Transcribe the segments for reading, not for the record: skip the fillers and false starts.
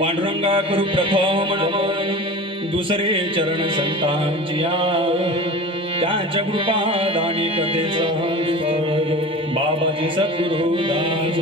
पांडुरंगा करू प्रथम नमन दुसरे चरण संतांचिया त्यांच्या कृपा दानी कथेचा बाबाजी सद्गुरु दास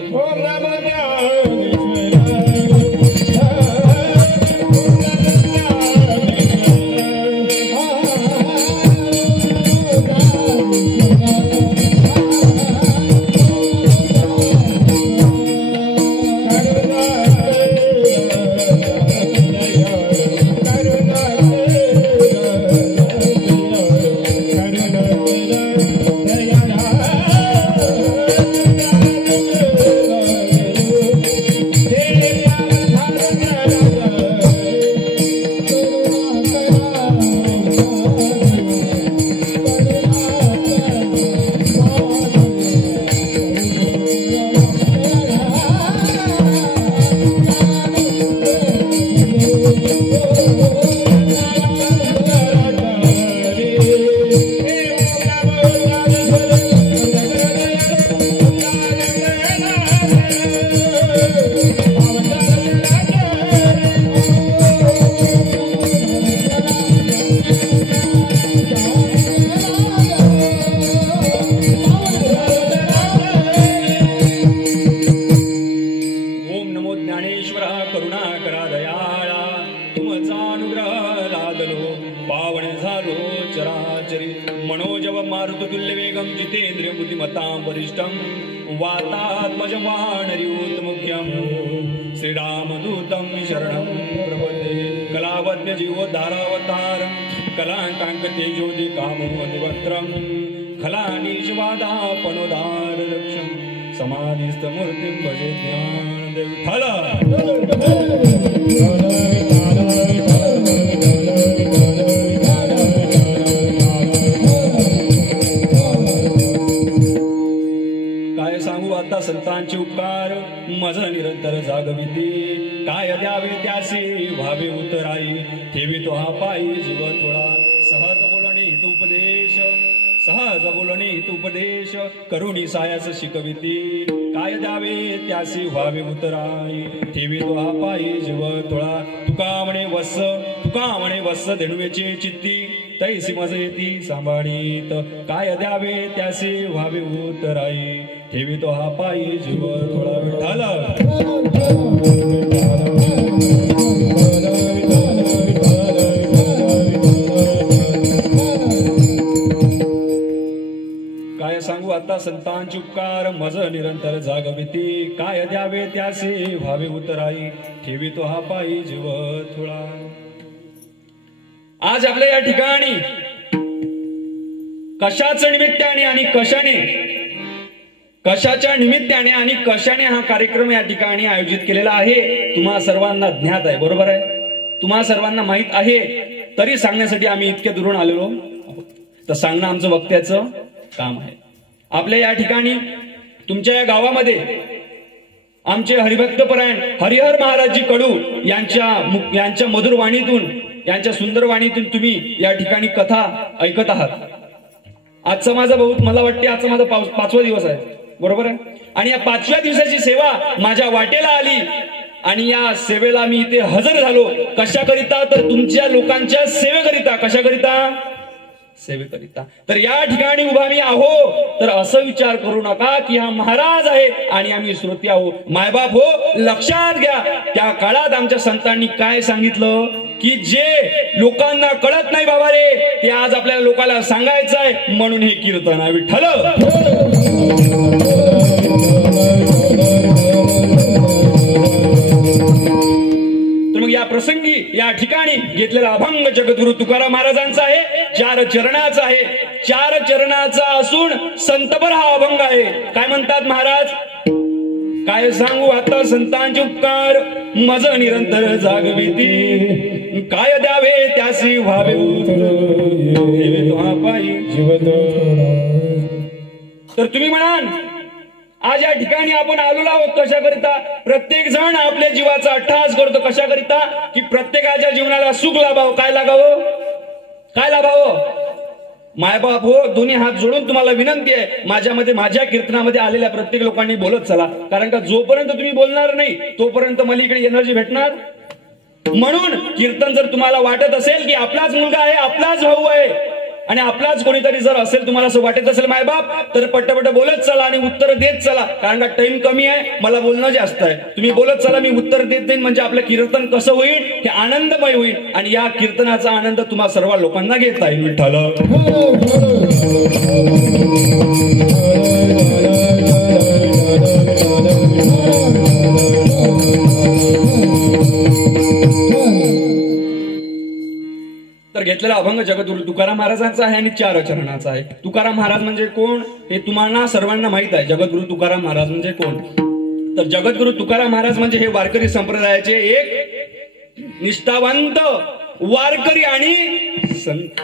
श्रीरामदूतं शरणं प्रपद्ये कलावद्य जीवोद्धारावतार कलांकांक तेजोदि कामोदिवक्त्रं खलानीशवादापनोदार लक्ष्यं समाधिस्थमूर्तिं भजे ज्ञानदेव फला संतांचे उपकार मज निरंतर जागविती काय द्यावे त्यासी व्हावे उतराई ठेवी तो हा पायी जीव थोडा सहज बोलणे हित उपदेश सहज बोलणे हित उपदेश करुणी सायास शिकविती काय द्यावे त्यासी व्हावे उतराई ठेवी तो हा पायी जीव थोडा तुका म्हणे वस्स धेनुवेचे चित्ती तैसी मज येती सांभाळीत काय द्यावे त्यासी व्हावे उतराई ठेवी तो हा पायी जीव थोडा विठ्ठल काय सांगू आता संतांची उपकार मज निरंतर जागविती काय द्यावे त्यासी व्हावे उतराई ठेवी तो हा पायी जीव थोडा. आज आपल्या या ठिकाणी कशाच्या निमित्ताने आणि कशाने हा कार्यक्रम या ठिकाणी आयोजित केलेला आहे तुम्हा सर्वांना ज्ञात आहे, बरोबर आहे, तुम्हा सर्वांना माहित आहे. तरी सांगण्यासाठी आम्ही इतके दुरून आलेलो तर सांगणं आमचं वक्त्याचं काम आहे. आपल्या या ठिकाणी तुमच्या या गावामध्ये आमचे हरिभक्तपरायण हरिहर महाराजजी कडू यांच्या मधुर वाणीतून यांच्या सुंदर वाणीतून तुम्ही या ठिकाणी कथा ऐकत आहात. आजचा माझा मला वाटते आजचा माझा 5वा दिवस आहे, बरोबर आहे. आणि या 5व्या दिवसाची सेवा माझ्या वाटेला आली आणि या सेवेला मी इथे हजर झालो. कशाकरिता तर तुमच्या लोकांच्या सेवेकरिता. कशाकरिता? सेवेकरिता. तर या ठिकाणी उभा मी आहो तर असं विचार करू नका की हा महाराज आहे आणि आम्ही श्रोते आहो. मायबाप हो, लक्षात घ्या त्या काळात आमच्या संतांनी काय सांगितलं की जे लोकांना कळत नाही बाबा रे ते आज आपल्याला लोकांना सांगायचं आहे म्हणून हे कीर्तन आहे विठ्ठल. तर मग या प्रसंगी या ठिकाणी घेतलेला अभंग जगद्गुरु तुकाराम महाराजांचा आहे. 4 चरणाचा आहे. 4 चरणाचा असून संतभर हा अभंग आहे. काय म्हणतात महाराज? काय सांगू आता संतांचे उपकार मज निरंतर जागविती काय द्यावे त्यासी व्हावे तर तुम्ही म्हणाल आज या ठिकाणी आपण आलेलो आहोत कशाकरिता? प्रत्येक जण आपल्या जीवाचा अट्टहास करतो. कशाकरिता? की प्रत्येकाच्या जीवनाला सुख लाभावं. काय लागावं? काय लाभावं? मायबाप हो, दोन्ही हात जोडून तुम्हाला विनंती आहे माझ्या कीर्तनामध्ये आलेल्या प्रत्येक लोकांनी बोलत चला. कारण का जोपर्यंत तुम्ही बोलणार नाही तोपर्यंत मला इकडे एनर्जी भेटणार. म्हणून कीर्तन जर तुम्हाला वाटत असेल की आपलाच मुलगा आहे, आपलाच भाऊ आहे आणि आपलाच कोणीतरी जर असेल तुम्हाला असं वाटत असेल मायबाप तर पट्टपट्ट बोलत चला आणि उत्तर देत चला. कारण का टाइम कमी आहे, मला बोलणं जास्त आहे. तुम्ही बोलत चला, मी उत्तर देत जाईन. म्हणजे आपलं कीर्तन कसं होईल हे आनंदमय होईल आणि या कीर्तनाचा आनंद तुम्हा सर्व लोकांना घेता येईल विठ्ठल. तर घेतलेला अभंग जगद्गुरु तुकाराम महाराजांचा आहे आणि 4 चरणाचा आहे. तुकाराम महाराज म्हणजे कोण हे तुम्हाला सर्वांना माहित आहे. जगद्गुरु तुकाराम महाराज म्हणजे कोण? तर जगद्गुरु तुकाराम महाराज म्हणजे हे वारकरी संप्रदायाचे एक निष्ठावंत वारकरी आणि संत.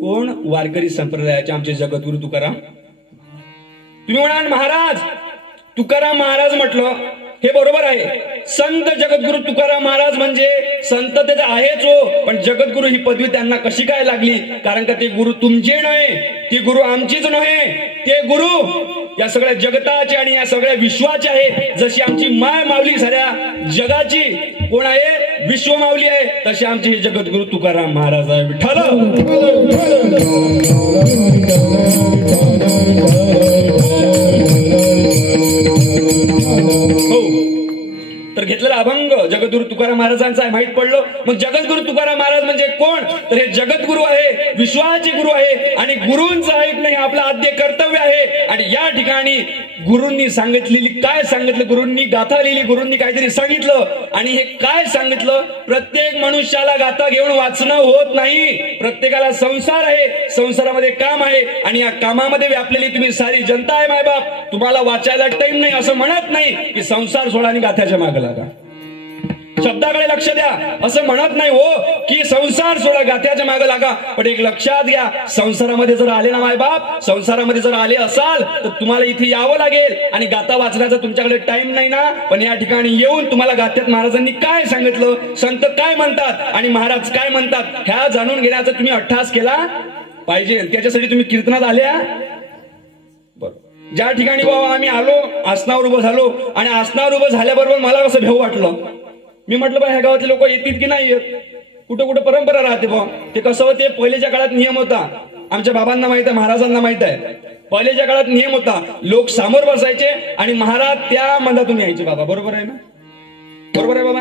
कोण? वारकरी संप्रदायाचे आमचे जगद्गुरु तुकाराम. तुम्ही म्हणाल महाराज तुकाराम महाराज म्हटलं हे बरोबर आहे. संत जगद्गुरु तुकाराम महाराज म्हणजे संत ते आहेच हो, पण जगद्गुरु ही पदवी त्यांना कशी काय लागली? कारण का ते गुरु तुमचे नव्हे, ते गुरु आमचीच नव्हे, ते गुरु या सगळ्या जगताचे आणि या सगळ्या विश्वाचे आहे. जशी आमची माय माऊली साऱ्या जगाची कोण आहे? विश्व माऊली आहे. तशी आमचे हे जगद्गुरु तुकाराम महाराज आहे विठ्ठल. तर घेतलेला अभंग जगद्गुरु तुकाराम महाराजांचा आहे. माहित पडलं. मग जगद्गुरु तुकाराम महाराज म्हणजे कोण? तर हे जगद्गुरु आहे, विश्वाचे गुरु आहे आणि गुरूंचं ऐकणं हे आपलं आद्य कर्तव्य आहे. आणि या ठिकाणी गुरूंनी सांगितलेली काय सांगितलं? गुरूंनी गाथा लिहिली, गुरूंनी काहीतरी सांगितलं आणि हे काय सांगितलं? प्रत्येक मनुष्याला गाथा घेऊन वाचणं होत नाही. प्रत्येकाला संसार आहे, संसारामध्ये काम आहे आणि या कामामध्ये व्यापलेली तुम्ही सारी जनता आहे मायबाप. तुम्हाला वाचायला टाइम नाही असं म्हणत नाही की संसार सोडा आणि गाथ्याच्या मागे लागा. शब्दाकडे लक्ष द्या. असं म्हणत नाही हो की संसार सोडा, गात्याच्या मागे लागा. पण एक लक्षात घ्या, संसारामध्ये जर आले ना मायबाप, संसारामध्ये जर आले असाल तर तुम्हाला इथे यावं लागेल. आणि गाता वाचण्याचा तुमच्याकडे टाइम नाही ना, पण या ठिकाणी येऊन तुम्हाला गात्यात महाराजांनी काय सांगितलं, संत काय म्हणतात आणि महाराज काय म्हणतात, ह्या जाणून घेण्याचा तुम्ही अट्टास केला पाहिजे. त्याच्यासाठी तुम्ही कीर्तनात आल्या. बरोबर, ज्या ठिकाणी बाबा आम्ही आलो, आसनावर उभं झालो आणि आसनावर उभं झाल्याबरोबर मला कसं भेव वाटलं. मी म्हटलं बा ह्या गावातले लोक येतील की नाही येत, कुठं कुठं परंपरा राहते बा. ते कसं होते, पहिलेच्या काळात नियम होता, आमच्या बाबांना माहित आहे, महाराजांना माहित आहे. पहिलेच्या काळात नियम होता, लोक समोर बसायचे आणि महाराज त्या मंदातून यायचे. बाबा बरोबर आहे ना, बरोबर आहे बाबा.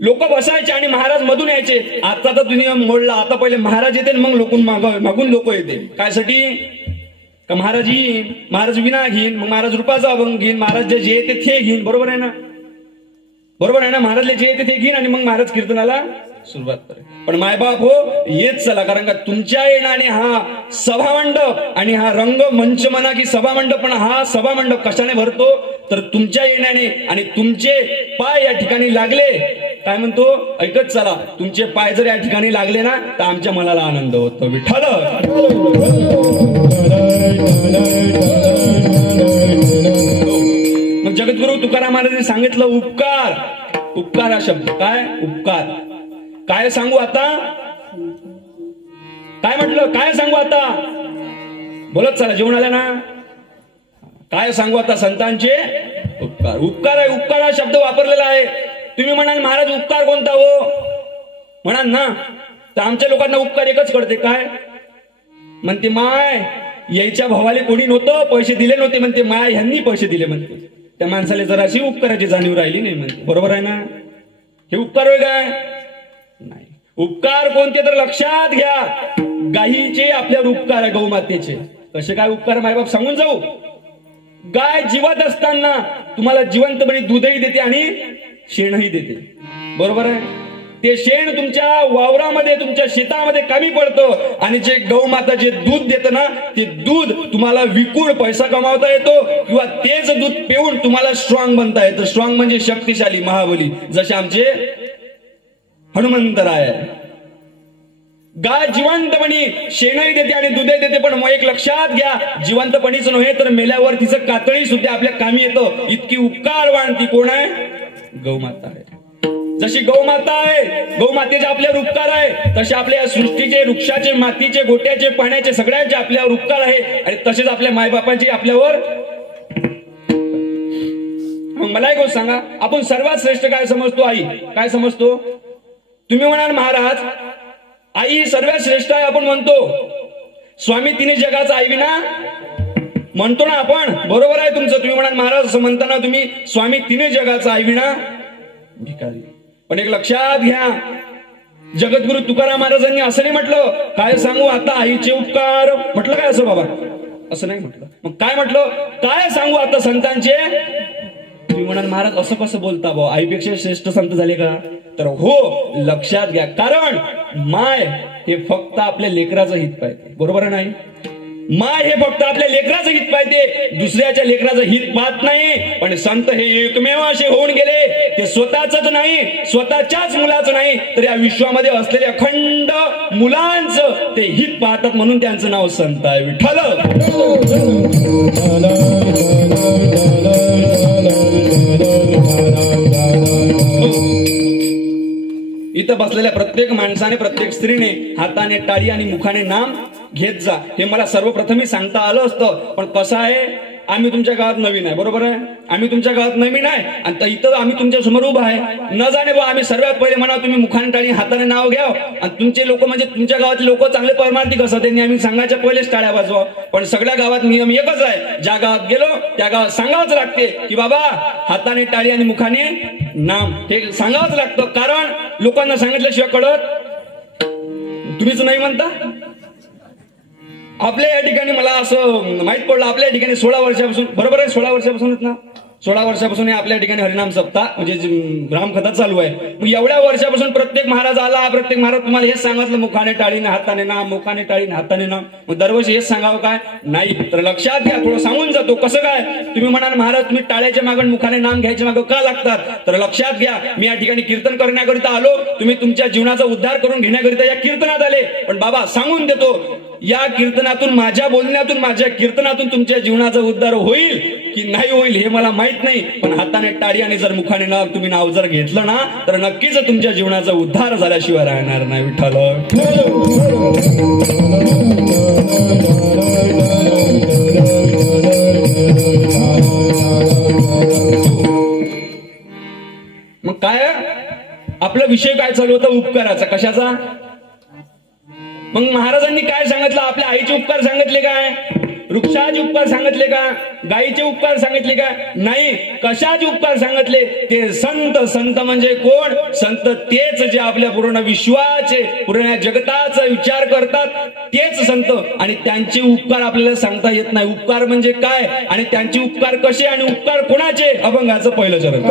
लोक बसायचे आणि महाराज मधून यायचे. आता तर नियम मोडला, आता पहिले महाराज येते मग लोकून मागून लोक येते. कायसाठी का महाराज येईन, महाराज विना घेईन, मग महाराज रुपाचा अभंग घेईन, महाराज जे येते ते घेईन. बरोबर आहे ना, बरोबर आहे ना. महाराजले जे येते ते घेईन आणि मग महाराज कीर्तनाला सुरुवात करेल. पण मायबाप हो येत चला, कारण का तुमच्या येण्याने हा सभामंडप आणि हा रंग मंच म्हणा की सभामंडप, पण हा सभामंडप कशाने भरतो तर तुमच्या येण्याने. आणि तुमचे पाय या ठिकाणी लागले, काय म्हणतो ऐकत चला, तुमचे पाय जर या ठिकाणी लागले ना तर आमच्या मनाला आनंद होतो. विठ्ठल. मग जगद्गुरु तुकाराम महाराजांनी सांगितलं उपकार. उपकार हा शब्द काय, उपकार काय सांगू आता, काय म्हटलं, काय सांगू आता, बोलत चला, जेवण आल्या ना, काय सांगू आता संतांचे उपकार. उपकार आहे, उपकार हा शब्द वापरलेला आहे. तुम्ही म्हणाल महाराज उपकार कोणता हो, म्हणाल ना, तर आमच्या लोकांना उपकार एकच कळते. काय म्हणते, माय यायच्या भावाले कोणी नव्हतं, पैसे दिले नव्हते म्हणते, माय ह्यांनी पैसे दिले म्हणते. त्या माणसाला जराशी उपकाराची जाणीव राहिली नाही म्हणते. बरोबर आहे ना, हे उपकार होय काय नाही. उपकार कोणते तर लक्षात घ्या, गायीचे आपल्यावर उपकार आहे, गौमातेचे. कसे काय उपकार मायबाप सांगून जाऊ. गाय जिवंत असताना तुम्हाला जिवंतपणे दूधही देते आणि शेणही देते. बरोबर आहे, ते शेण तुमच्या वावरामध्ये तुमच्या शेतामध्ये कमी पडतं आणि जे गौमाता जे दूध देतं ना, ते दूध तुम्हाला विकून पैसा कमावता येतो किंवा तेच दूध पिऊन तुम्हाला स्ट्रॉंग बनता येतं. स्ट्रॉंग म्हणजे शक्तिशाली, महाबली, जसे आमचे हनुमंतराय. गाय जिवंतपणी शेणही देते आणि दूधही देते, पण मग एक लक्षात घ्या, जिवंतपणीच नव्हे तर मेल्यावर तिचं कातळी सुद्धा आपल्या कामी येतं. इतकी उपकारवान ती कोण आहे, गौमाता आहे. जशी गौमाता आहे, गौमातेचे आपल्यावर उपकार आहे, तसे आपल्या सृष्टीचे, वृक्षाचे, मातीचे, गोट्याचे, पाण्याचे, सगळ्यांचे आपल्यावर उपकार आहे. आणि तसेच आपल्या मायबापांचे आपल्यावर. मग मला एक गोष्ट सांगा, आपण सर्वात श्रेष्ठ काय समजतो, आई काय समजतो. तुम्ही म्हणाल महाराज आई सर्वात श्रेष्ठ आहे आपण म्हणतो, स्वामी तिने जगाचा आई विना म्हणतो ना आपण. बरोबर आहे तुमचं. तुम्ही म्हणाल महाराज असं म्हणताना तुम्ही स्वामी तिने जगाचा आई विना भिकारी. पण एक लक्षात घ्या, जगद्गुरु तुकाराम महाराजांनी असं नाही म्हटलं काय सांगू आता आईचे उपकार. म्हटलं काय असं बाबा, असं नाही म्हटलं. मग काय म्हटलं, काय सांगू आता संतांचे. तुम्ही म्हणाल महाराज असं कसं बोलता भाऊ, आईपेक्षा श्रेष्ठ संत झाले का. तर हो, लक्षात घ्या, कारण माय हे फक्त आपल्या लेकराचं हित पाहिजे. बरोबर नाही, माय हे फक्त आपल्या लेकराचं हित पाहिजे, दुसऱ्याच्या लेकराचं हित पाहत नाही. पण संत हे एकमेव असे होऊन गेले, ते स्वतःच नाही, स्वतःच्याच मुलाचं नाही, तर या विश्वामध्ये असलेल्या अखंड मुलांचं ते हित पाहतात, म्हणून त्यांचं नाव संत आहे. विठ्ठल. इथं बसलेल्या प्रत्येक माणसाने, प्रत्येक स्त्रीने हाताने टाळी आणि मुखाने नाम घेत जा. हे मला सर्वप्रथम सांगता आलं असतं, पण कसं आहे, आम्ही तुमच्या गावात नवीन आहे. बरोबर आहे, आम्ही तुमच्या गावात नवीन आहे आणि इथं आम्ही तुमच्या समोर उभा आहे. न जाणे बा, आम्ही सर्वात पहिले म्हणा तुम्ही मुखाने टाळी हाताने नाव घ्या आणि तुमचे लोक म्हणजे तुमच्या गावातले लोक चांगले परमार्थिक असतात, त्यांनी आम्ही सांगायच्या पहिलेच टाळ्या वाजवा. पण सगळ्या गावात नियम एकच आहे, ज्या गावात गेलो त्या गावात सांगावंच लागते की बाबा हाताने टाळी आणि मुखाने नाम हे सांगावंच लागतं. कारण लोकांना सांगितल्याशिवाय कळत तुम्हीच नाही म्हणता. आपल्या या ठिकाणी मला असं माहित पडलं, आपल्या या ठिकाणी 16 वर्षापासून, बरोबर आहे 16 वर्षापासून ना, 16 वर्षापासून आपल्या ठिकाणी हरिनाम सप्ताह म्हणजे रामकथा चालू आहे. मग एवढ्या वर्षापासून प्रत्येक महाराज आला, प्रत्येक महाराज तुम्हाला हेच सांगितलं मुखाने टाळीने हाताने नाम, मुखाने टाळीने हाताने नाम. मग दरवर्षी हेच सांगावं काय? नाही. तर लक्षात घ्या, थोडं सांगून जातो. कसं काय? तुम्ही म्हणाल महाराज तुम्ही टाळ्याच्या मागून मुखाने नाम घ्यायच्या मागं का लागतात? तर लक्षात घ्या, मी या ठिकाणी कीर्तन करण्याकरिता आलो, तुम्ही तुमच्या जीवनाचा उद्धार करून घेण्याकरिता या कीर्तनात आले. पण बाबा सांगून देतो, या कीर्तनातून, माझ्या बोलण्यातून, माझ्या कीर्तनातून तुमच्या जीवनाचा उद्धार होईल की नाही होईल हे मला माहित नाही. पण हाताने टाळी आणि जर मुखाने तुम्ही नाव जर घेतलं ना, तर नक्कीच तुमच्या जीवनाचा उद्धार झाल्याशिवाय राहणार नाही. विठ्ठल. मग काय आपला विषय काय चालू होता? उपकाराचा. कशाचा? मग महाराजांनी काय सांगितलं? आपल्या आईचे उपकार सांगितले काय? वृक्षाचे उपकार सांगितले का? गायीचे उपकार सांगितले का? नाही. कशाचे उपकार सांगितले? ते संत. संत म्हणजे कोण? संत तेच जे आपल्या पूर्ण विश्वाचे, पूर्ण जगताचा विचार करतात तेच संत. आणि त्यांचे उपकार आपल्याला सांगता येत नाही. उपकार म्हणजे काय आणि त्यांचे उपकार कसे आणि उपकार कोणाचे? अभंगाचं पहिलं चरण.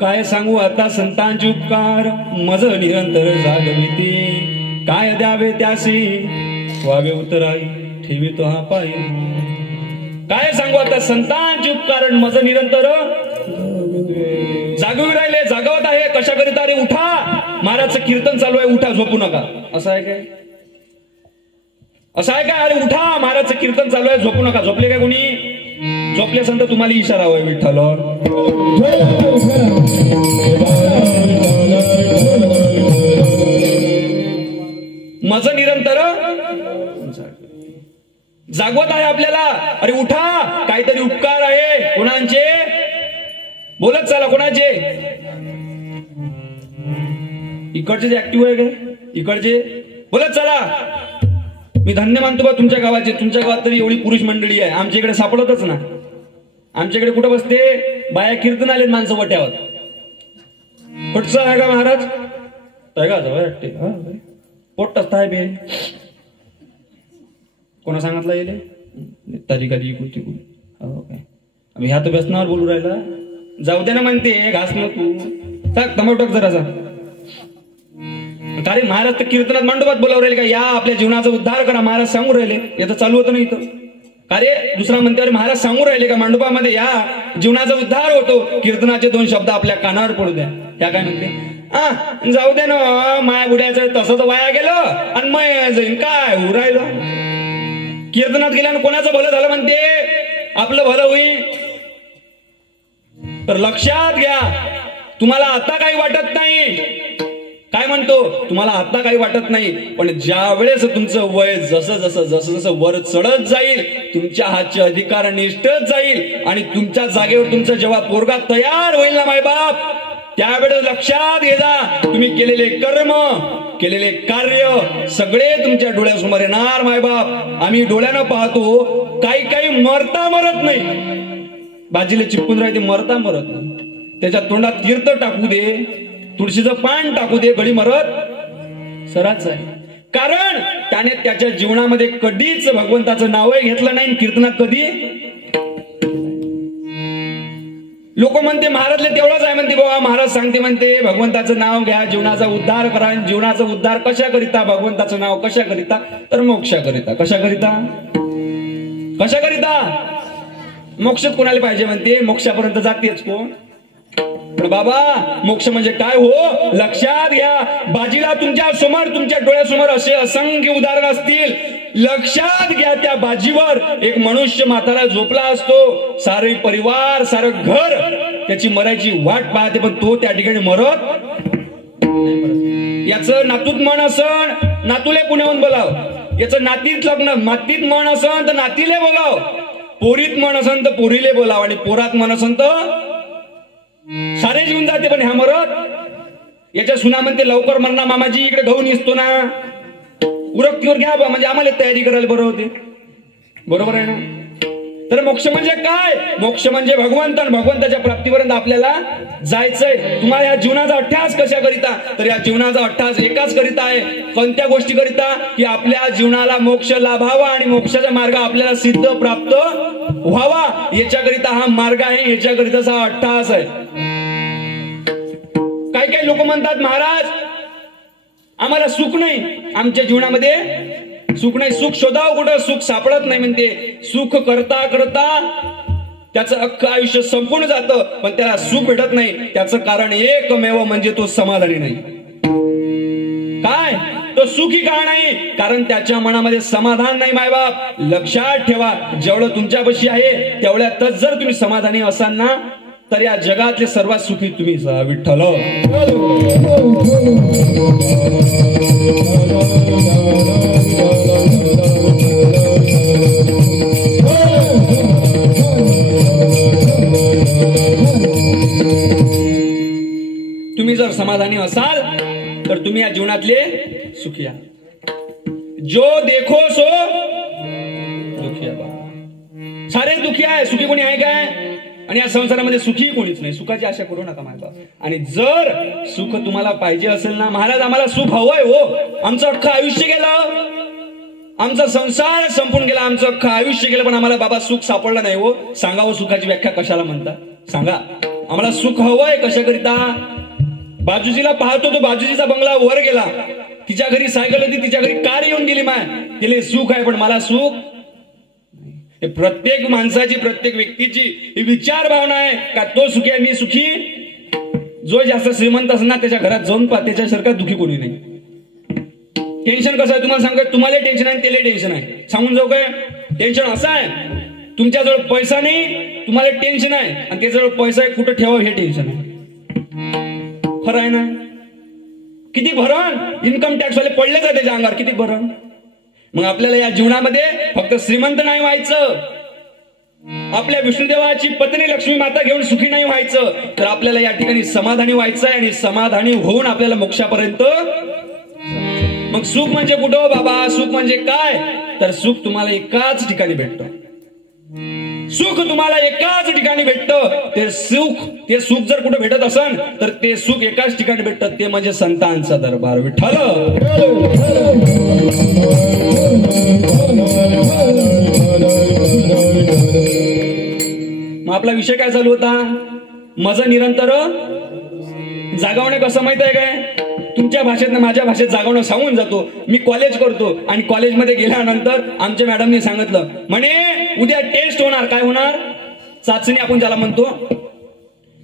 काय सांगू आता संतांचे उपकार, मज निरंतर जागविते. काय द्यावे त्यासी व्हावे उतराई, ठेवितो हा पाय. काय सांगू आता संतांचे उपकार, मज निरंतर जागवी राहिले, जागवत आहे. कशाकरिता? रे उठा, महाराजचं कीर्तन चालू आहे, उठा, झोपू नका. असं आहे काय? असं आहे काय? अरे उठा, महाराजचं कीर्तन चालू आहे, झोपू नका. झोपले काय कोणी? झोपले संत तुम्हाला इशारा होय. विठ्ठल. मज निरंतर जागवत आहे आपल्याला. अरे उठा, काहीतरी उपकार आहे. कोणाचे? बोलत चला. कोणाचे? इकडचे जे ऍक्टिव्ह आहे का? इकडचे बोलत चला. मी धन्य मानतो बा तुमच्या गावाचे. तुमच्या गावात तरी एवढी पुरुष मंडळी आहे. आमच्या इकडे सापडतच ना. आमच्याकडे कुठं बसते? बाया कीर्तन आले माणसं वट्यावर. कुठचं आहे का महाराज? पोटच आहे बे. कोणा सांगितलं येले? ताजी कधी कुठे काय ह्या तर व्यसनावर बोलू राहिला. जाऊ दे ना म्हणते, घास न तू टमाटो जरासा. अरे महाराज तर कीर्तनात मांडोबात बोलावर राहिले का? या आपल्या जीवनाचा उद्धार करा. महाराज सांगू राहिले. याचं चालू होतं ना इथं. अरे दुसरा म्हणते, अरे महाराज सांगू राहिले का मांडोबामध्ये या जीवनाचा उद्धार होतो. कीर्तनाचे 2 शब्द आपल्या कानावर पडू द्या. त्या काय म्हणते? जाऊ दे ना, माया बुड्याचं तसंच वाया गेलं आणि मग जाईन काय होऊ राहिलं. कीर्तनात गेल्यानं कोणाचं भलं झालं म्हणते? आपलं भलं होईल. तर लक्षात घ्या, तुम्हाला आता काही वाटत नाही. काय म्हणतो? तुम्हाला आता काही वाटत नाही. पण ज्या वेळेस तुमचं वय जसं जसं जसं जसं वर चढत जाईल, तुमच्या हातचे अधिकार निष्ठत जाईल आणि तुमच्या जागेवर तुमचं जेव्हा पोरगा तयार होईल ना मायबाप, त्यावेळेस लक्षात घ्या, तुम्ही केलेले कर्म, केलेले कार्य सगळे तुमच्या डोळ्यासमोर येणार मायबाप. आम्ही डोळ्यानं पाहतो, काही काही मरता मरत नाही. बाजीले चिपकून राहते, मरता मरत नाही. त्याच्या तोंडात तीर्थ टाकू दे, तुळशीचं पान टाकू दे, गडी मरत सराच आहे. कारण त्याने त्याच्या जीवनामध्ये कधीच भगवंताचं नावही घेतलं नाही. कीर्तनात कधी लोक म्हणते महाराजले तेवढंच आहे म्हणते, बाबा महाराज सांगते म्हणते भगवंताचं नाव घ्या, जीवनाचा उद्धार करा. जीवनाचा उद्धार कशा करिता? भगवंताचं नाव कशा करिता? तर मोक्षा करिता. कशा करिता? कशा करिता? मोक्षात कोणाला पाहिजे म्हणते? मोक्षापर्यंत जातेच कोण? पण बाबा मोक्ष म्हणजे काय हो? लक्षात घ्या. बाजीला तुमच्या समोर, तुमच्या डोळ्यासमोर असे असंख्य उदाहरण असतील. लक्षात घ्या, त्या बाजीवर एक मनुष्य म्हातारा झोपला असतो, सारे परिवार सारं घर त्याची मरायची वाट पाहते, पण तो त्या ठिकाणी मरत. याचं नातूत मन असन, नातूले पुण्याहून बोलाव. याचं नातीत लग्न, मातीत मन असन तर नातीले बोलाव. पोरीत मन असन तर पोरीले बोलाव. आणि पोरात मन असन तर सारे जीवन जाते, पण ह्या मरत. याच्या सुना म्हणते लवकर म्हणणार मामाजी, इकडे गहू निसतो ना, उरकतीवर घ्या बा, म्हणजे आम्हाला तयारी करायला बरं होते. बरोबर आहे ना? तर मोक्ष म्हणजे काय? मोक्ष म्हणजे भगवंत, भगवंताच्या प्राप्तीपर्यंत आपल्याला जायचंय. तुम्हाला या जीवनाचा अट्टहास कशा करिता? तर या जीवनाचा अट्टहास एकाच करिता आहे. कोणत्या गोष्टी करिता? की आपल्या जीवनाला मोक्ष लाभावा आणि मोक्षाचा मार्ग आपल्याला सिद्ध प्राप्त व्हावा, याच्याकरिता हा मार्ग आहे, याच्याकरिताचा हा अट्टहास आहे. काही काही लोक म्हणतात महाराज आम्हाला सुख नाही, आमच्या जीवनामध्ये सुख नाही. सुख शोधावं कुठं? सुख सापडत नाही म्हणते. सुख करता करता त्याचं अख्खं आयुष्य संपूर्ण जातं, पण त्याला सुख भेटत नाही. त्याचं कारण एकमेव म्हणजे तो समाधानी नाही. काय? तो सुखी का नाही? कारण त्याच्या मनामध्ये समाधान नाही. मायबाप लक्षात ठेवा, जेवढं तुमच्यापाशी आहे तेवढ्यातच जर तुम्ही समाधानी असाल ना, तर या जगातले सर्वात सुखी तुम्ही. विठ्ठल तुम्ही जर समाधानी असाल तर तुम्ही या जीवनातले सुखी आहात. जो देखो सो दुखी आहे. सारे दुखी आहे, सुखी कोणी आहे काय? आणि या संसारामध्ये सुखी कोणीच नाही. सुखाची आशा करू नका माझा. आणि जर सुख तुम्हाला पाहिजे असेल ना, महाराज आम्हाला सुख हवंय हो, आमचं अख्खं आयुष्य गेलं, आमचा संसार संपून गेला, आमचं अख्खं आयुष्य गेलं, पण आम्हाला बाबा सुख सापडलं नाही हो. सांगा हो, सुखाची व्याख्या कशाला म्हणतात? सांगा. आम्हाला सुख हवंय कशाकरिता? बाजूजीला पाहतो तो बाजूजीचा बंगला वर गेला, तिच्या घरी सायकल होती, तिच्या घरी कार येऊन गेली, माय तिला सुख आहे, पण मला सुख. प्रत्येक माणसाची, प्रत्येक व्यक्तीची ही विचार भावना आहे का तो सुखी आहे, मी सुखी. जो जास्त श्रीमंत असणार त्याच्या घरात जाऊन पहा, त्याच्यासारखा दुखी कोणी नाही. टेन्शन कसं आहे तुम्हाला सांगतो? तुम्हाला टेन्शन आहे, त्याला टेन्शन आहे. सांगून जाऊ काय? टेन्शन असं आहे, तुमच्याजवळ पैसा नाही, तुम्हाला टेन्शन आहे, आणि त्याच्याजवळ पैसा आहे, कुठं ठेवावं हे टेन्शन आहे. खरं आहे ना? किती भरण इन्कम टॅक्स वाले पडले जाते त्याच्या अंगावर, किती भरण. मग आपल्याला या जीवनामध्ये फक्त श्रीमंत नाही व्हायचं, आपल्या विष्णुदेवाची पत्नी लक्ष्मी माता घेऊन सुखी नाही व्हायचं, तर आपल्याला या ठिकाणी समाधानी व्हायचं आहे. आणि समाधानी होऊन आपल्याला मोक्षापर्यंत. मग सुख म्हणजे कुठं बाबा? सुख म्हणजे काय? तर सुख तुम्हाला एकाच ठिकाणी भेटतं. सुख तुम्हाला एकाच ठिकाणी भेटतं. ते सुख जर कुठे भेटत असेल तर ते सुख एकाच ठिकाणी भेटतं, ते म्हणजे संतांचा दरबार. विठ्ठल. मग आपला विषय काय चालू होता? माझं निरंतर जागवणे. कसं माहित आहे काय? तुमच्या भाषेत माझ्या भाषेत जागवणं सांगून जातो. मी कॉलेज करतो आणि कॉलेजमध्ये गेल्यानंतर आमच्या मॅडमनी सांगितलं, म्हणे उद्या टेस्ट होणार. काय होणार? चाचणी आपण ज्याला म्हणतो.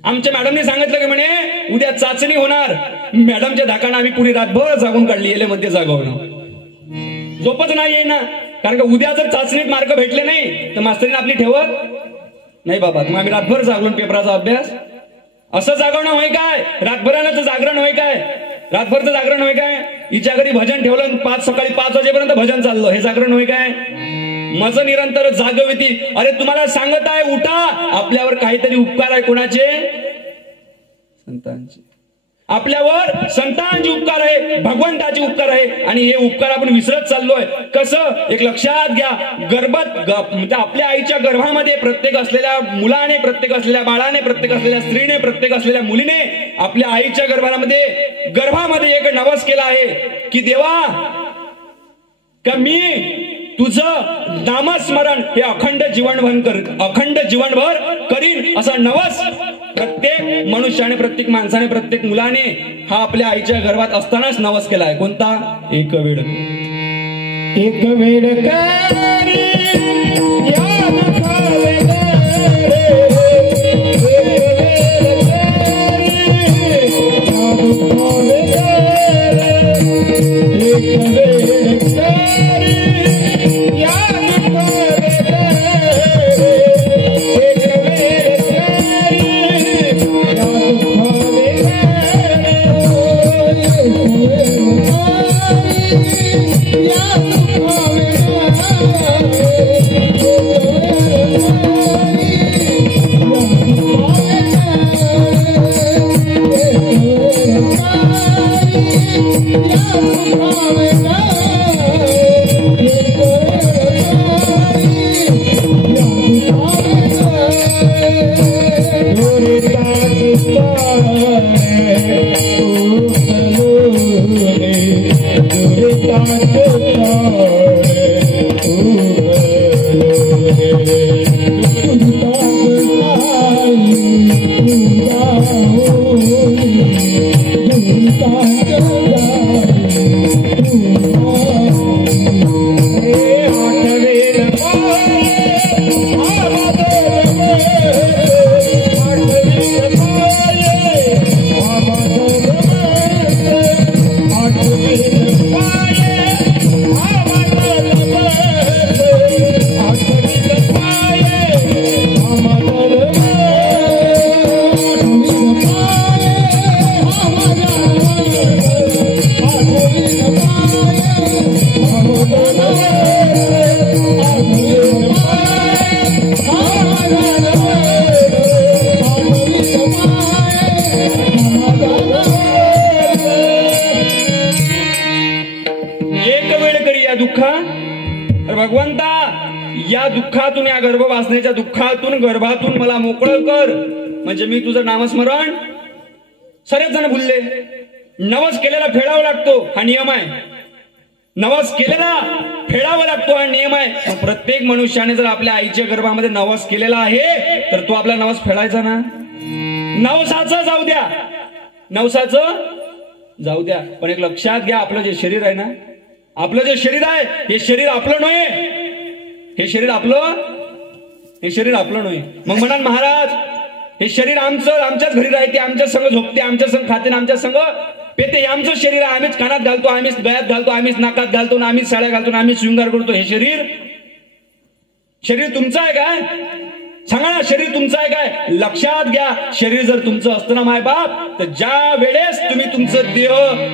आमच्या मॅडमनी सांगितलं की म्हणे उद्या चाचणी होणार. मॅडमच्या धाकानं आम्ही पुढे रातभर जागून काढली. येले मध्ये जागवणं झोपच नाही आहे ना, कारण का उद्या जर चाचणीत मार्क भेटले नाही तर मास्तरीने आपली ठेवत नाही. बाबा मग आम्ही रातभर जागलो पेपराचा अभ्यास. असं जागवणं होय काय? रातभरानं जागरण होय काय? रातभरचं जागरण होय काय? हिच्या घरी भजन ठेवलं, सकाळी 5 वाजेपर्यंत भजन चाललं, हे जागरण होय काय? माझं निरंतर जागविती. अरे तुम्हाला सांगत आहे, उठा. आपल्यावर काहीतरी उपकार आहे. कोणाचे? संतांचे. आपल्यावर संतांचे उपकार आहे, भगवंताचे उपकार आहे. आणि हे उपकार आपण विसरत चाललोय. कसं? एक लक्षात घ्या, म्हणजे आपल्या आईच्या गर्भामध्ये प्रत्येक असलेल्या मुलाने, प्रत्येक असलेल्या बाळाने, प्रत्येक असलेल्या स्त्रीने, प्रत्येक असलेल्या मुलीने आपल्या आईच्या गर्भामध्ये एक नवस केला आहे की देवा, का मी तुझं नामस्मरण हे अखंड जीवनभर करीन, असा नवस प्रत्येक मनुष्याने, प्रत्येक माणसाने, प्रत्येक मुलाने हा आपल्या आईच्या गर्भात असतानाच नवस केलाय. कोणता? एक वेळ एक वेळ करे या दुखावे भगवंता, या दुःखातून, या गर्भवासनेच्या दुःखातून, गर्भातून मला मोकळं कर, म्हणजे मी तुझं नामस्मरण. सरेच जण भुलले. नवस केलेला फेडावा लागतो, हा नियम आहे. नवस केलेला फेडावा लागतो, हा नियम आहे. प्रत्येक मनुष्याने जर आपल्या आईच्या गर्भामध्ये नवस केलेला आहे तर तो आपला नवस फेडायचा ना. नवसाचं जाऊ द्या, नवसाचं जाऊ द्या, पण एक लक्षात घ्या, आपलं जे शरीर आहे ना, आपलं जे शरीर आहे, हे शरीर आपलं नव्हे. हे शरीर आपलं, हे शरीर आपलं नव्हे. मग म्हणाल महाराज, हे शरीर आमचं, आमच्याच घरी राहते, आमच्या संग झोपते, आमच्या संग खाते, आमच्या संग पेते. हे आमचं शरीर आहे, आम्हीच कानात घालतो, आम्हीच गळ्यात घालतो, आम्हीच नाकात घालतो, आम्हीच साड्या घालतो, आम्हीच शृंगार करतो. हे शरीर, शरीर तुमचं आहे काय? सांगा ना, शरीर तुमचं आहे काय? लक्षात घ्या, शरीर जर तुमचं असतं ना मायबाप, तर ज्या वेळेस तुम्ही तुमचं देह,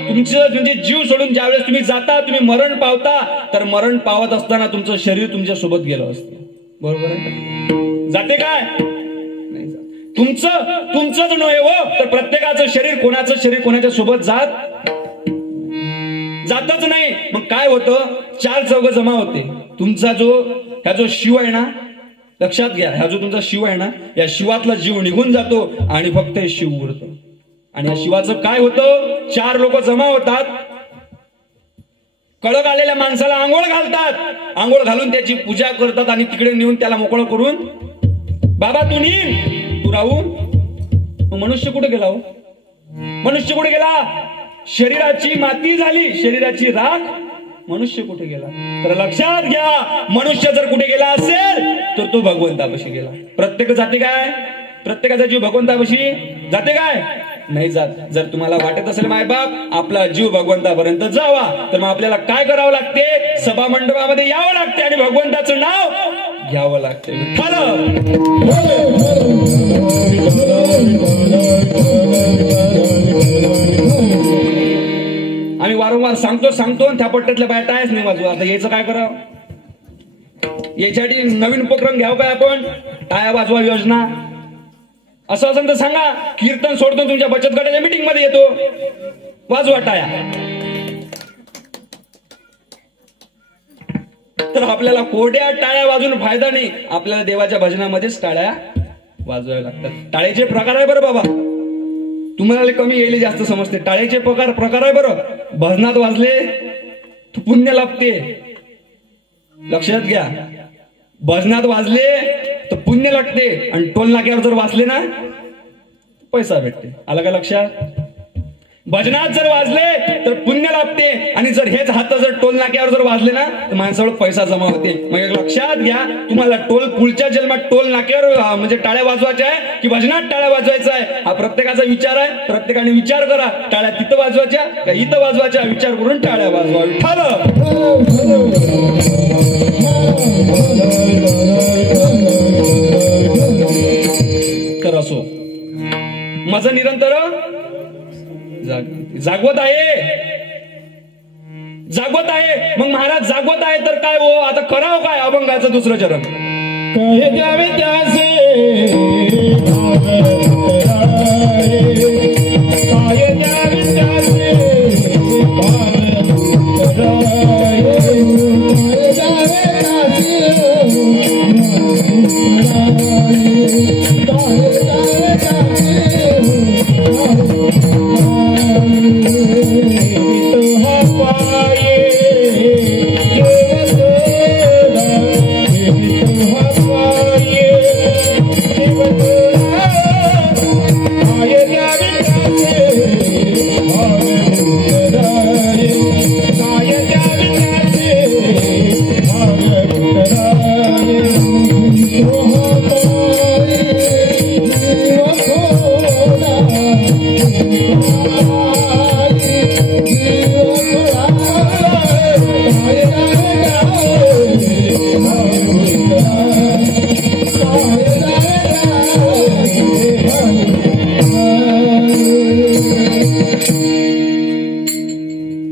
तुमचं म्हणजे जीव सोडून ज्या वेळेस तुम्ही जाता, तुम्ही मरण पावता, तर मरण पावत असताना तुमचं शरीर तुमच्या सोबत गेलं असतं. बरोबर आहे? जाते काय? नाही जात. तुमचंच नव्हे हो, तर प्रत्येकाचं शरीर, कोणाचं शरीर कोणाच्या सोबत जातच नाही. मग काय होतं? चार चौघ जमा होते. तुमचा ह्या जो शिव आहे ना, लक्षात घ्या, हा जो तुमचा शिव आहे ना, या शिवातला जीव निघून जातो आणि फक्त हे शिव उरतो. आणि या शिवाचं काय होतं? चार लोक जमा होतात, कळक आलेल्या माणसाला आंघोळ घालतात, आंघोळ घालून त्याची पूजा करतात आणि तिकडे नेऊन त्याला मोकळं करून, बाबा तू निघ, तू राहून. मग मनुष्य कुठे गेला हो? मनुष्य कुठे गेला? शरीराची माती झाली, शरीराची राख. मनुष्य कुठे गेला? तर लक्षात घ्या, मनुष्य जर कुठे गेला असेल तर तो भगवंतापाशी गेला. प्रत्येक जाते काय? प्रत्येकाचा जीव भगवंतापाशी जाते काय? नाही जात. जर तुम्हाला वाटत असेल मायबाप आपला जीव भगवंतापर्यंत जावा, तर मग आपल्याला काय करावं लागते? सभा मंडपामध्ये यावं लागते आणि भगवंताचं नाव घ्यावं लागते. आम्ही वारंवार सांगतो त्या पट्ट्यातल्या बाया टाळ्याच नाही वाजू. आता याचं काय करावं? याच्यासाठी नवीन उपक्रम घ्यावं काय आपण? टाळ्या वाजवा योजना. असं असेल तर सांगा, कीर्तन सोडतो, तुमच्या बचत गटाच्या मीटिंग मध्ये येतो, वाजवा टाळ्या. तर आपल्याला कोड्या टाळ्या वाजून फायदा नाही, आपल्याला देवाच्या भजनामध्येच टाळ्या वाजवाव्या लागतात. टाळ्याचे प्रकार आहे बरं बाबा, तुम्हाला कमी येईल जास्त समजते. टाळ्याचे प्रकार आहे बरं. भजनात वाजले तर पुण्य लाभते, लक्षात घ्या. भजनात वाजले तर पुण्य लागते, आणि टोल नाक्यावर जर वाजले ना पैसा भेटते. आलं का लक्षात? भजनात जर वाजले तर पुण्य लाभते आणि जर हेच हात जर टोल नाक्यावर जर वाजले ना तर माणसावर पैसा जमा होते. मग एक लक्षात घ्या, तुम्हाला पुढच्या जन्मात टोल नाक्यावर म्हणजे टाळ्या वाजवायच्या आहे की भजनात टाळ्या वाजवायचा आहे, हा प्रत्येकाचा विचार आहे. प्रत्येकाने विचार करा, टाळ्या तिथं वाजवायच्या का इथं वाजवायच्या, विचार करून टाळ्या वाजवावी. तर असो, माझं निरंतर जागवत आहे. मग महाराज जागवत आहे तर काय हो, आता करावं काय? अभंगाचं दुसरं चरण. काय द्यावे त्यासे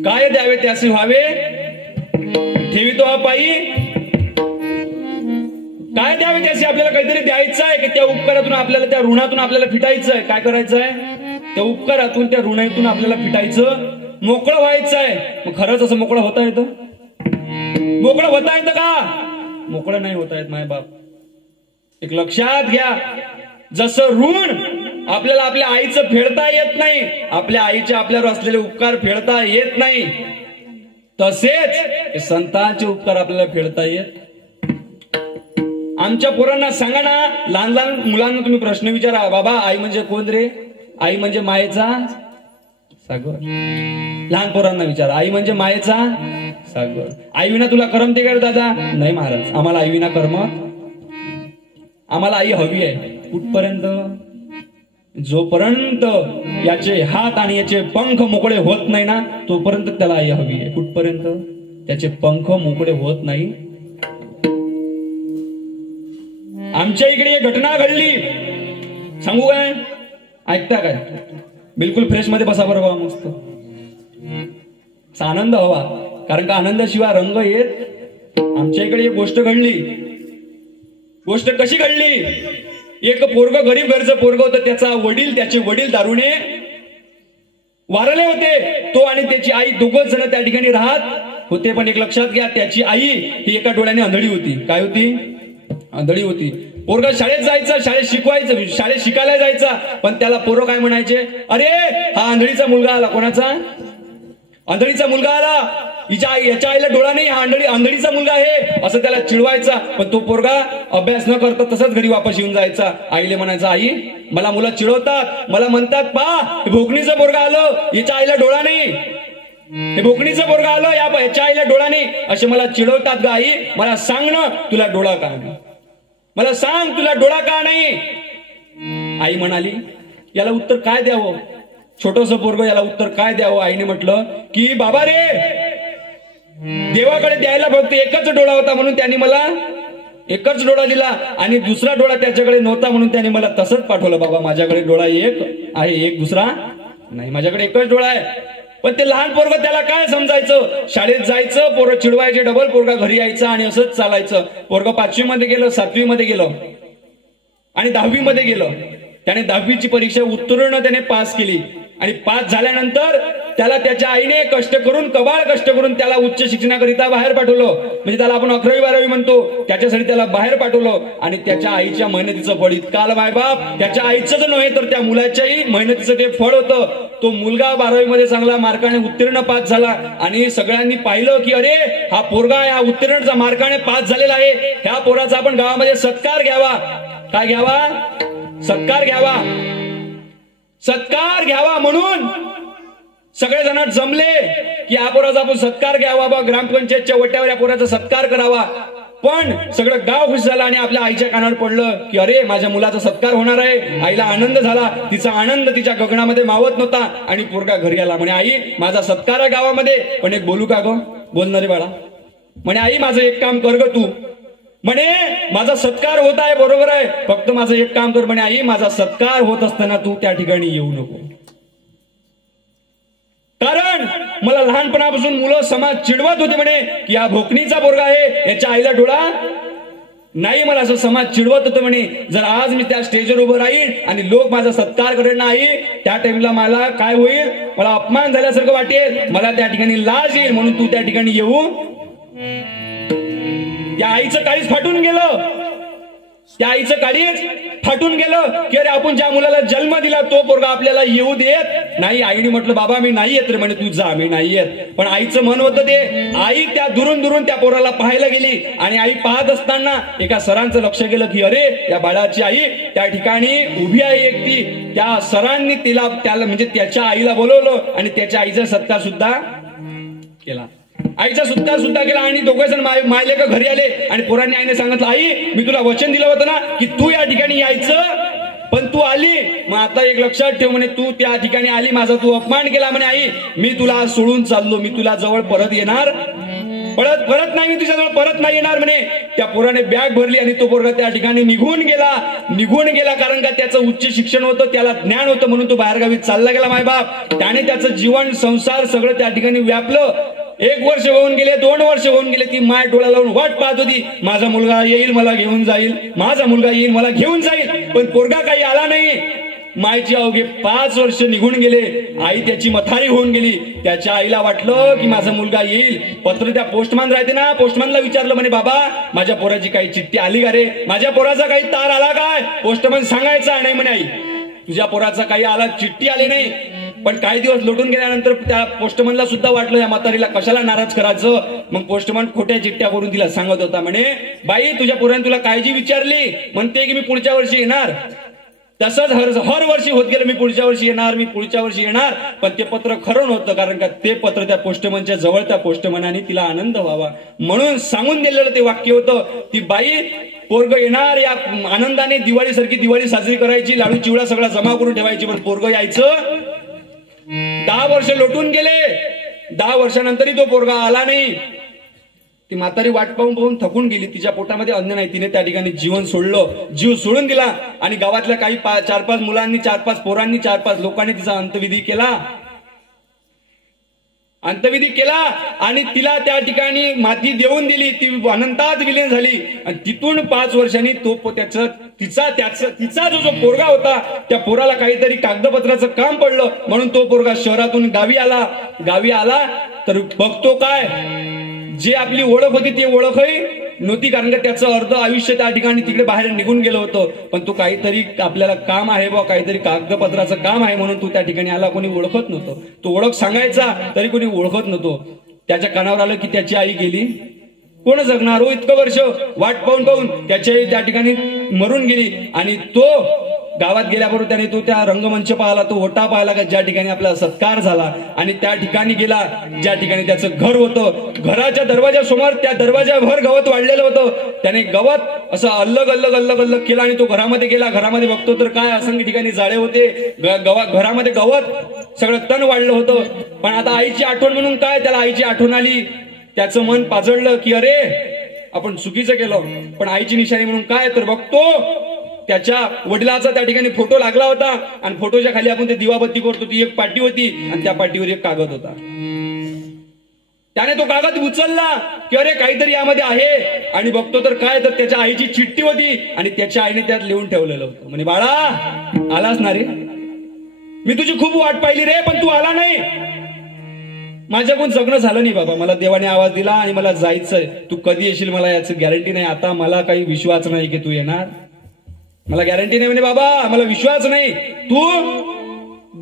काय द्यावे त्यासे व्हावे ठेवितो हा पायी. काय द्यावे त्याशी? आपल्याला काहीतरी द्यायचं आहे की त्या उपकारातून आपल्याला, त्या ऋणातून आपल्याला फिटायचं आहे. काय करायचं आहे? त्या उपकारातून, त्या ऋणातून आपल्याला फिटायचं, मोकळं व्हायचं आहे. मग खरंच असं मोकळं होता येतं? मोकळं होता येतं का? मोकळं नाही होता येत माय बाप. एक लक्षात घ्या, जसं ऋण आपल्याला आपल्या आईचं फेडता येत नाही, आपल्या आईचे आपल्यावर असलेले उपकार फेडता येत नाही, तसेच संतांचे उपकार आपल्याला फेडता येत. आमच्या पोरांना सांगा ना, लहान लहान मुलांना तुम्ही प्रश्न विचारा, बाबा आई म्हणजे कोण रे? आई म्हणजे मायेचा सागर. लहान पोरांना विचारा, आई म्हणजे मायेचा सागर. आई विना तुला करमते का दादा? नाही महाराज, आम्हाला आई विना करमत. आम्हाला आई हवी आहे. कुठपर्यंत? जोपर्यंत याचे हात आणि याचे पंख मोकळे होत नाही ना, तोपर्यंत त्याला आई हवी आहे. कुठपर्यंत? त्याचे पंख मोकळे होत नाही. आमच्या इकडे एक घटना घडली, सांगू काय? ऐकता काय? बिलकुल फ्रेश मध्ये बसा बरं बाबा, मस्त आनंद हवा, कारण का आनंदाशिवाय रंग येत. आमच्या इकडे एक गोष्ट घडली. गोष्ट कशी घडली? एक पोरग, गरीब घरचं पोरग होतं, त्याचे वडील दारूने वारले होते. तो आणि त्याची आई दोघच जण त्या ठिकाणी राहत होते. पण एक लक्षात घ्या, त्याची आई ही एका डोळ्याने आंधळी होती. काय होती? आंधळी होती. पोरगा शाळेत जायचा, शाळेत शिकायला जायचा, पण त्याला पोरं काय म्हणायचे? अरे हा आंधळीचा मुलगा आला. कोणाचा? आंधळीचा मुलगा आला. याच्या आईला डोळा नाही, हा आंधळीचा मुलगा आहे, असं त्याला चिडवायचा. पण तो पोरगा अभ्यास न करता तसंच घरी वापस येऊन जायचा. आईले म्हणायचा, आई मला मुलं चिडवतात, मला म्हणतात पा भोकणीचं पोरगा आलं, याच्या आईला डोळा नाही, हे भोकणीचं पोरगा आलं, याच्या आईला डोळा नाही, असे मला चिडवतात ग आई. मला सांग ना, तुला डोळा का नाही? मला सांग, तुला डोळा का नाही? आई म्हणाली, याला उत्तर काय द्यावं? छोटस पोरग, याला उत्तर काय द्यावं? आईने म्हटलं की बाबा रे, देवाकडे द्यायला फक्त एकच डोळा होता म्हणून त्यांनी मला एकच डोळा दिला, आणि दुसरा डोळा त्याच्याकडे नव्हता म्हणून त्यांनी मला तसंच पाठवलं. बाबा माझ्याकडे डोळा एक आहे, एक दुसरा नाही, माझ्याकडे एकच डोळा आहे. पण ते लहान पोरग, त्याला काय समजायचं? शाळेत जायचं, पोरं चिडवायचे, डबल पोरगा घरी यायचं आणि असंच चालायचं. पोरग 5वी मध्ये गेलं, 7वी मध्ये गेलं आणि 10वी मध्ये गेलं. त्याने 10वीची परीक्षा उत्तीर्ण त्याने पास केली, आणि पास झाल्यानंतर त्याला त्याच्या आईने कष्ट करून, कबाळ कष्ट करून त्याला उच्च शिक्षणाकरिता बाहेर पाठवलं. म्हणजे त्याला आपण 11वी 12वी म्हणतो, त्याच्यासाठी त्याला बाहेर पाठवलं. आणि त्याच्या आईच्या मेहनतीचं फळ इतकं आलं मायबाप, त्याच्या आईचंच नव्हे तर त्या मुलाच्याही मेहनतीचं ते फळ होतं. तो मुलगा 12वी मध्ये चांगला मार्काने उत्तीर्ण पास झाला, आणि सगळ्यांनी पाहिलं की अरे हा पोरगा हा उत्तीर्णचा मार्काने पास झालेला आहे, ह्या पोराचा आपण गावामध्ये सत्कार घ्यावा. काय घ्यावा? सत्कार घ्यावा. सत्कार घ्यावा म्हणून सगळेजण जमले की या पोराचा आपण सत्कार घ्यावा बा, ग्रामपंचायतच्या वट्यावर या पोराचा सत्कार करावा. पण सगळं गाव खुश झालं आणि आपल्या आईच्या कानावर पडलं की अरे माझ्या मुलाचा सत्कार होणार आहे. आईला आनंद झाला, तिचा आनंद तिच्या गगनामध्ये मावत नव्हता आणि पोरगा घरी आला. म्हणे आई माझा सत्कार आहे गावामध्ये, पण एक बोलू का ग? बोलणारे बाळा. म्हणे आई माझं एक काम कर ग तू. म्हणे माझा सत्कार होत आहे बरोबर आहे, फक्त माझं एक काम कर. म्हणे आई माझा सत्कार होत असताना तू त्या ठिकाणी येऊ नको, कारण मला लहानपणापासून मुलं समाज चिडवत होते म्हणे की हा भोकणीचा पोरगा आहे, याच्या आईला डोळा नाही. मला असं समाज चिडवत होतं म्हणे. जर आज मी त्या स्टेजवर उभं राहील आणि लोक माझा सत्कार करणार नाही, त्या टाइमला मला काय होईल? मला अपमान झाल्यासारखं वाटेल, मला त्या ठिकाणी लाज येईल. म्हणून तू त्या ठिकाणी येऊ. त्या आईचं काळीच फाटून गेलं, त्या आईचं काळीच फाटून गेलं की अरे आपण ज्या मुलाला जन्म दिला तो पोरगा आपल्याला येऊ देत नाही. आईने म्हटलं बाबा मी नाही येत रे. म्हणे तू जा, मी नाही येत. पण आईचं मन होतं ते. आई त्या दुरून त्या पोराला पाहायला गेली आणि आई पाहत असताना एका सरांचं लक्ष गेलं की अरे या बाळाची आई त्या ठिकाणी उभी आहे एकटी. त्या सरांनी त्याला म्हणजे त्याच्या आईला बोलवलं आणि त्याच्या आईचा सत्कार सुद्धा केला. आईचा सत्कार सुद्धा केला आणि दोघे जण मायलेक घरी आले आणि पोरांनी आईने सांगितलं आई मी तुला वचन दिलं होतं ना की तू या ठिकाणी यायचं, पण तू आली. मग आता एक लक्षात ठेव म्हणे, तू त्या ठिकाणी आली, माझा तू अपमान केला. म्हणे आई मी तुला सोडून चाललो, मी तुला जवळ परत येणार परत नाही, मी तुझ्याजवळ परत नाही येणार. म्हणे त्या पोराने बॅग भरली आणि तो पोरगा त्या ठिकाणी निघून गेला. कारण का त्याचं उच्च शिक्षण होतं, त्याला ज्ञान होतं, म्हणून तो बाहेरगावी चालला गेला. मायबाप त्याने त्याचं जीवन संसार सगळं त्या ठिकाणी व्यापलं. 1 वर्ष होऊन गेले, 2 वर्ष होऊन गेले. ती माय डोळा लावून वाट पाहत होती, माझा मुलगा येईल मला घेऊन जाईल, माझा मुलगा येईल मला घेऊन जाईल. पण पोरगा काही आला नाही. मायची अवघे 5 वर्ष निघून गेले. आई त्याची मथारी होऊन गेली. त्याच्या आईला वाटलं की माझा मुलगा येईल. पत्र त्या पोस्टमॅन राहते ना, पोस्टमॅनला विचारलं म्हणे बाबा माझ्या पोराची काही चिठ्ठी आली का रे? माझ्या पोराचा काही तार आला काय? पोस्टमॅन सांगायचा नाही म्हणे आई तुझ्या पोराचा काही आला, चिठ्ठी आली नाही. पण काही दिवस लोटून गेल्यानंतर त्या पोस्टमनला सुद्धा वाटलं या म्हातारीला कशाला नाराज करायचं. मग पोस्टमन खोट्या चिठ्ठ्या करून तिला सांगत होता म्हणे बाई तुझ्या पोराने तुला काळजी विचारली, म्हणते की मी पुढच्या वर्षी येणार. तसंच हर वर्षी होत गेलं, मी पुढच्या वर्षी येणार, मी पुढच्या वर्षी येणार. पण ते पत्र खरं नव्हतं, कारण का ते पत्र त्या पोस्टमनच्या जवळ त्या पोस्टमनाने तिला आनंद व्हावा म्हणून सांगून दिलेलं ते वाक्य होतं. ती बाई पोरग येणार या आनंदाने दिवाळी सारखी दिवाळी साजरी करायची, लाडू चिवडा सगळा जमा करून ठेवायची. पण पोरग यायचं. 10 वर्ष लोटून गेले. 10 वर्षानंतरही तो पोरगा आला नाही. ती म्हातारी वाट पाहून थकून गेली. तिच्या पोटामध्ये अन्न नाही. तिने त्या ठिकाणी जीवन सोडलं, जीव सोडून दिला. आणि गावातल्या काही 4-5 मुलांनी, 4-5 पोरांनी, 4-5 लोकांनी तिचा अंत्यविधी केला आणि तिला त्या ठिकाणी माती देऊन दिली. ती अनंतात विलीन झाली. आणि तिथून 5 वर्षांनी तो तिचा जो पोरगा होता त्या पोराला काहीतरी कागदपत्राचं काम पडलं, म्हणून तो पोरगा शहरातून गावी आला तर बघतो काय, जे आपली ओळख होती ती ओळखही नव्हती. कारण का त्याचं अर्ध आयुष्य त्या ठिकाणी तिकडे बाहेर निघून गेलं होतं. पण तो काहीतरी आपल्याला काम आहे बा, काहीतरी कागदपत्राचं काम आहे म्हणून तो त्या ठिकाणी आला. कोणी ओळखत नव्हतं. तो ओळख सांगायचा तरी कोणी ओळखत नव्हतं. त्याच्या कानावर आलं की त्याची आई गेली. कोण जगणार हो इतकं वर्ष वाट पाहून त्याची आई त्या ठिकाणी मरून गेली. आणि तो गावात गेल्याबरोबर त्याने तो त्या रंगमंच पाहिला, तो ओटा पाहिला का ज्या ठिकाणी आपला सत्कार झाला. आणि त्या ठिकाणी गेला ज्या ठिकाणी त्याचं घर होतं. घराच्या दरवाजासमोर त्या दरवाजाभर गवत वाढलेलं होतं. त्याने गवत असं अल्लग केलं आणि तो घरामध्ये गेला. घरामध्ये बघतो तर काय असंख्य ठिकाणी जाळे होते. घरामध्ये गवत सगळं तण वाढलं होतं. पण आता आईची आठवण म्हणून काय, त्याला आईची आठवण आली. त्याचं मन पाजळलं की अरे आपण चुकीचं केलं. पण आईची निशाणी म्हणून काय तर बघतो त्याच्या वडिलाचा त्या ठिकाणी फोटो लागला होता. आणि फोटोच्या खाली आपण ते दिवाबत्ती करतो ती एक पाटी होती आणि त्या पाटीवर एक कागद होता. त्याने तो कागद उचलला की अरे काहीतरी यामध्ये आहे. आणि बघतो तर काय तर त्याच्या आईची चिठ्ठी होती आणि त्याच्या आईने त्यात लिहून ठेवलेलं होतं. म्हणे बाळा आलास ना रे, मी तुझी खूप वाट पाहिली रे, पण तू आला नाही. माझ्याकडून जगणं झालं नाही बाबा. मला देवाने आवाज दिला आणि मला जायचंय. तू कधी येशील मला याची गॅरंटी नाही. आता मला काही विश्वास नाही की तू येणार. मला गॅरंटी नाही म्हणे बाबा, मला विश्वास नाही. तू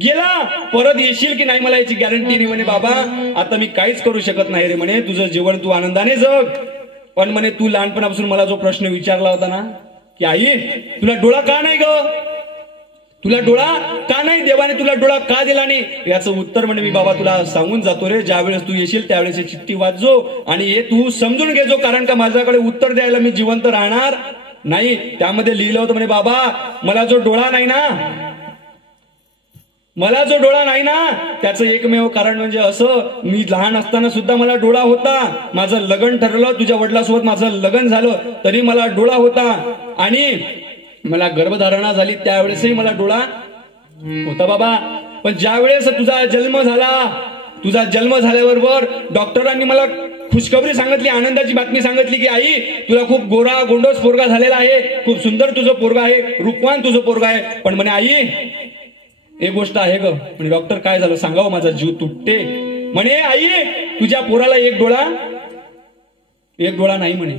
गेला परत येशील की नाही मला याची गॅरंटी नाही म्हणे बाबा. आता मी काहीच करू शकत नाही रे म्हणे. तुझं जीवन तू आनंदाने जग. पण म्हणे तू लहानपणापासून मला जो प्रश्न विचारला होता ना की आई तुला डोळा का नाही ग, तुला डोळा का नाही, देवाने तुला डोळा का दिला नाही, याचं उत्तर म्हणजे मी बाबा तुला सांगून जातो रे. ज्यावेळेस तू येशील त्यावेळेस ही चिठ्ठी वाचजो आणि हे तू समजून घेजो, कारण का माझ्याकडे उत्तर द्यायला मी जिवंत राहणार नाही. त्यामध्ये लिहिलं होतं म्हणे बाबा मला जो डोळा नाही ना त्याचं एकमेव कारण म्हणजे असं, मी लहान असताना सुद्धा मला डोळा होता. माझं लग्न ठरलं, तुझ्या वडिलांसोबत माझं लग्न झालं तरी मला डोळा होता आणि मला गर्भधारणा झाली त्यावेळेसही मला डोळा होता बाबा. पण ज्यावेळेस तुझा जन्म झाल्याबरोबर डॉक्टरांनी मला खुशखबरी सांगितली, आनंदाची बातमी सांगितली की आई तुला खूप गोरा गोंडस पोरगा झालेला आहे, खूप सुंदर तुझं पोरगा आहे, रूपवान तुझं पोरगा आहे. पण म्हणे आई एक गोष्ट आहे ग. म्हणे डॉक्टर काय झालं सांगावं, माझा जीव तुटते. म्हणे आई तुझ्या पोराला एक डोळा नाही म्हणे,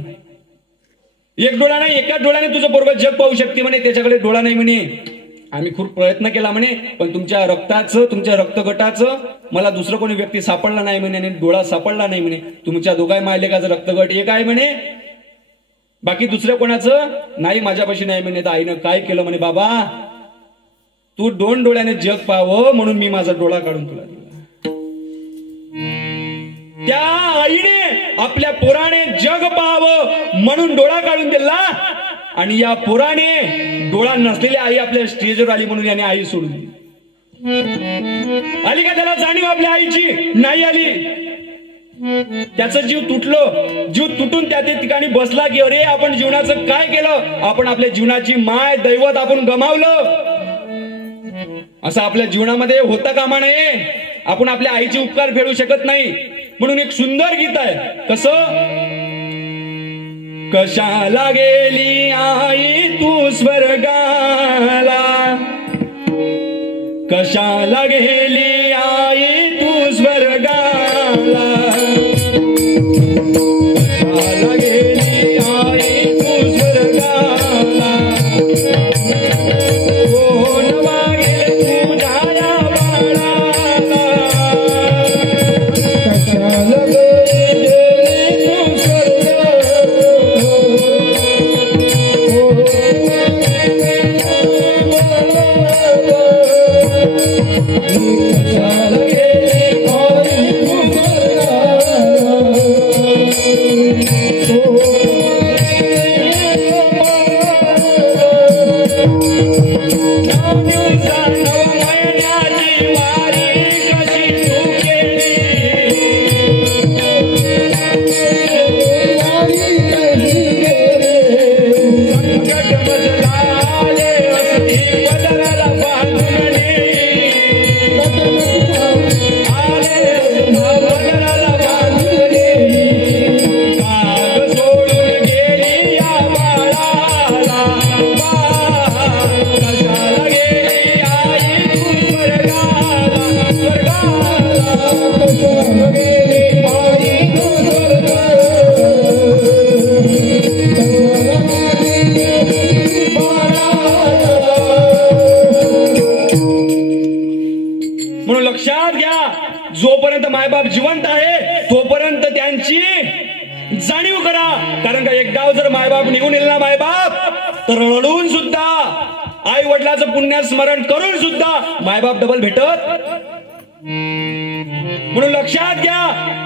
एक डोळा नाही, एकाच डोळ्याने तुझं पोरगा जग पाहू शकते म्हणे, त्याच्याकडे डोळा नाही म्हणे. आम्ही खूप प्रयत्न केला म्हणे, पण तुमच्या रक्तगटाचं मला दुसरं कोणी व्यक्ती सापडला नाही म्हणे आणि डोळा सापडला नाही म्हणे. तुमच्या दोघाय मायलेकाचं रक्तगट एक आहे म्हणे, बाकी दुसऱ्या कोणाचं नाही माझ्यापाशी नाही म्हणे. तर आईनं काय केलं म्हणे बाबा तू 2 डोळ्याने जग पाहावं म्हणून मी माझा डोळा काढून तुला दिला. त्या आईने आपल्या पोराने जग पाहावं म्हणून डोळा काढून दिला आणि या पोराने डोळा नसलेली आई आपल्या स्टेजवर आली म्हणून याने आई सोडून दिली. आली का त्याला जाणीव आपल्या आईची? नाही आली. त्याचा जीव तुटून त्या ठिकाणी बसला की अरे आपण जीवनाचं काय केलं, आपण आपल्या जीवनाची माय दैवत आपण गमावलं. असं आपल्या जीवनामध्ये होता कामा नये. आपण आपल्या आईचे उपकार फेडू शकत नाही. म्हणून एक सुंदर गीत आहे, कसं, कशाला गेली आई तू स्वर्गाला, कशाला गेली आई तू स्वर्गाला, कशाला गेली आई तू स्वर्गाला, कोण मागेल तुझ्या या बाळाला, कशाला गेली तू लक्षात घ्या, जोपर्यंत मायबाप जिवंत आहे तोपर्यंत त्यांची जाणीव करा. कारण का एकदा जर मायबाप निघून येईल ना मायबाप, तर रडून सुद्धा आई वडिलाचं पुण्य स्मरण करून सुद्धा मायबाप डबल भेटत. म्हणून लक्षात घ्या,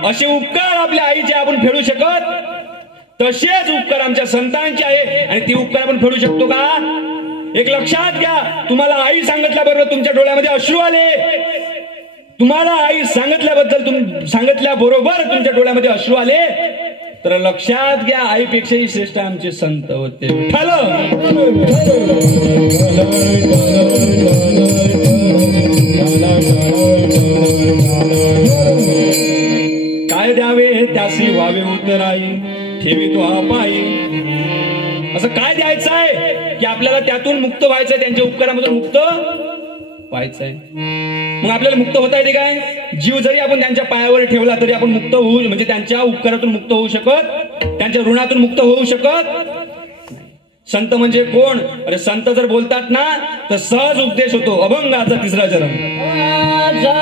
असे उपकार आपल्या आईचे आपण फेडू शकत, तसेच उपकार आमच्या संतांचे आहे आणि ते उपकार आपण फेडू शकतो का? एक लक्षात घ्या, तुम्हाला आई सांगितल्याबरोबर तुमच्या डोळ्यामध्ये अश्रू आले, तुम्हाला आई सांगितल्याबरोबर तुमच्या डोळ्यामध्ये अश्रू आले, तर लक्षात घ्या आईपेक्षाही श्रेष्ठ आमचे संत होते. काय द्यावे त्यासी व्हावे उतराई, ठेवी तो पायी. असं काय द्यायचं आहे की आपल्याला त्यातून मुक्त व्हायचंय, त्यांच्या उपकारामधून मुक्त व्हायचंय. मग आपल्याला मुक्त होता येते काय? जीव जरी आपण त्यांच्या पायावर ठेवला तरी आपण मुक्त होऊ, म्हणजे त्यांच्या उपकारातून मुक्त होऊ शकत, त्यांच्या ऋणातून मुक्त होऊ शकत. संत म्हणजे कोण? अरे संत जर बोलतात ना तर सहज उपदेश होतो. अभंगाचा 3रा चरण. जा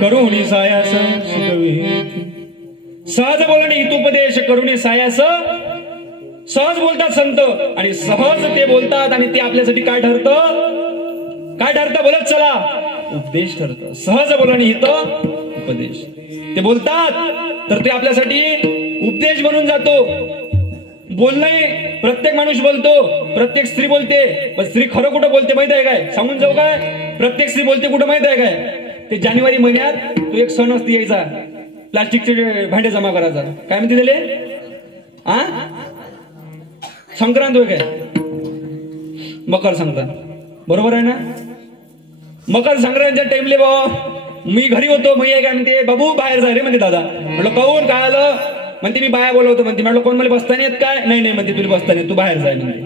करुणी सायास शिकविती. सहज बोलणे हितोपदेश करुणी सायास. सहज बोलतात संत आणि सहज ते बोलतात आणि ते आपल्यासाठी काय ठरतं? काय ठरतं बोलत चला? उपदेश ठरतं. सहज बोलणे हित उपदेश. ते बोलतात तर ते आपल्यासाठी उपदेश बनून जातो. बोलणे प्रत्येक माणूस बोलतो, प्रत्येक स्त्री बोलते, पण स्त्री खरं कुठं बोलते माहित आहे काय? सांगून जाऊ काय? प्रत्येक स्त्री बोलते कुठं माहित आहे काय? ते जानेवारी महिन्यात तो एक सण असते यायचा, प्लास्टिकचे भांडे जमा करायचा. काय म्हणते त्याले? संक्रांत होय काय? मकर संक्रांत. बरोबर आहे ना? मकर संक्रांतीच्या टाइमले बाबा मी घरी होतो. मी काय म्हणते, बाबू बाहेर जाय रे म्हणते दादा. म्हटलं काहून? काय आलं? म्हणते मी बाया बोलवतो म्हणते. म्हटलं कोण मला बसता येत काय? नाही नाही म्हणते तुला बसता येत, तू बाहेर जाय म्हणते.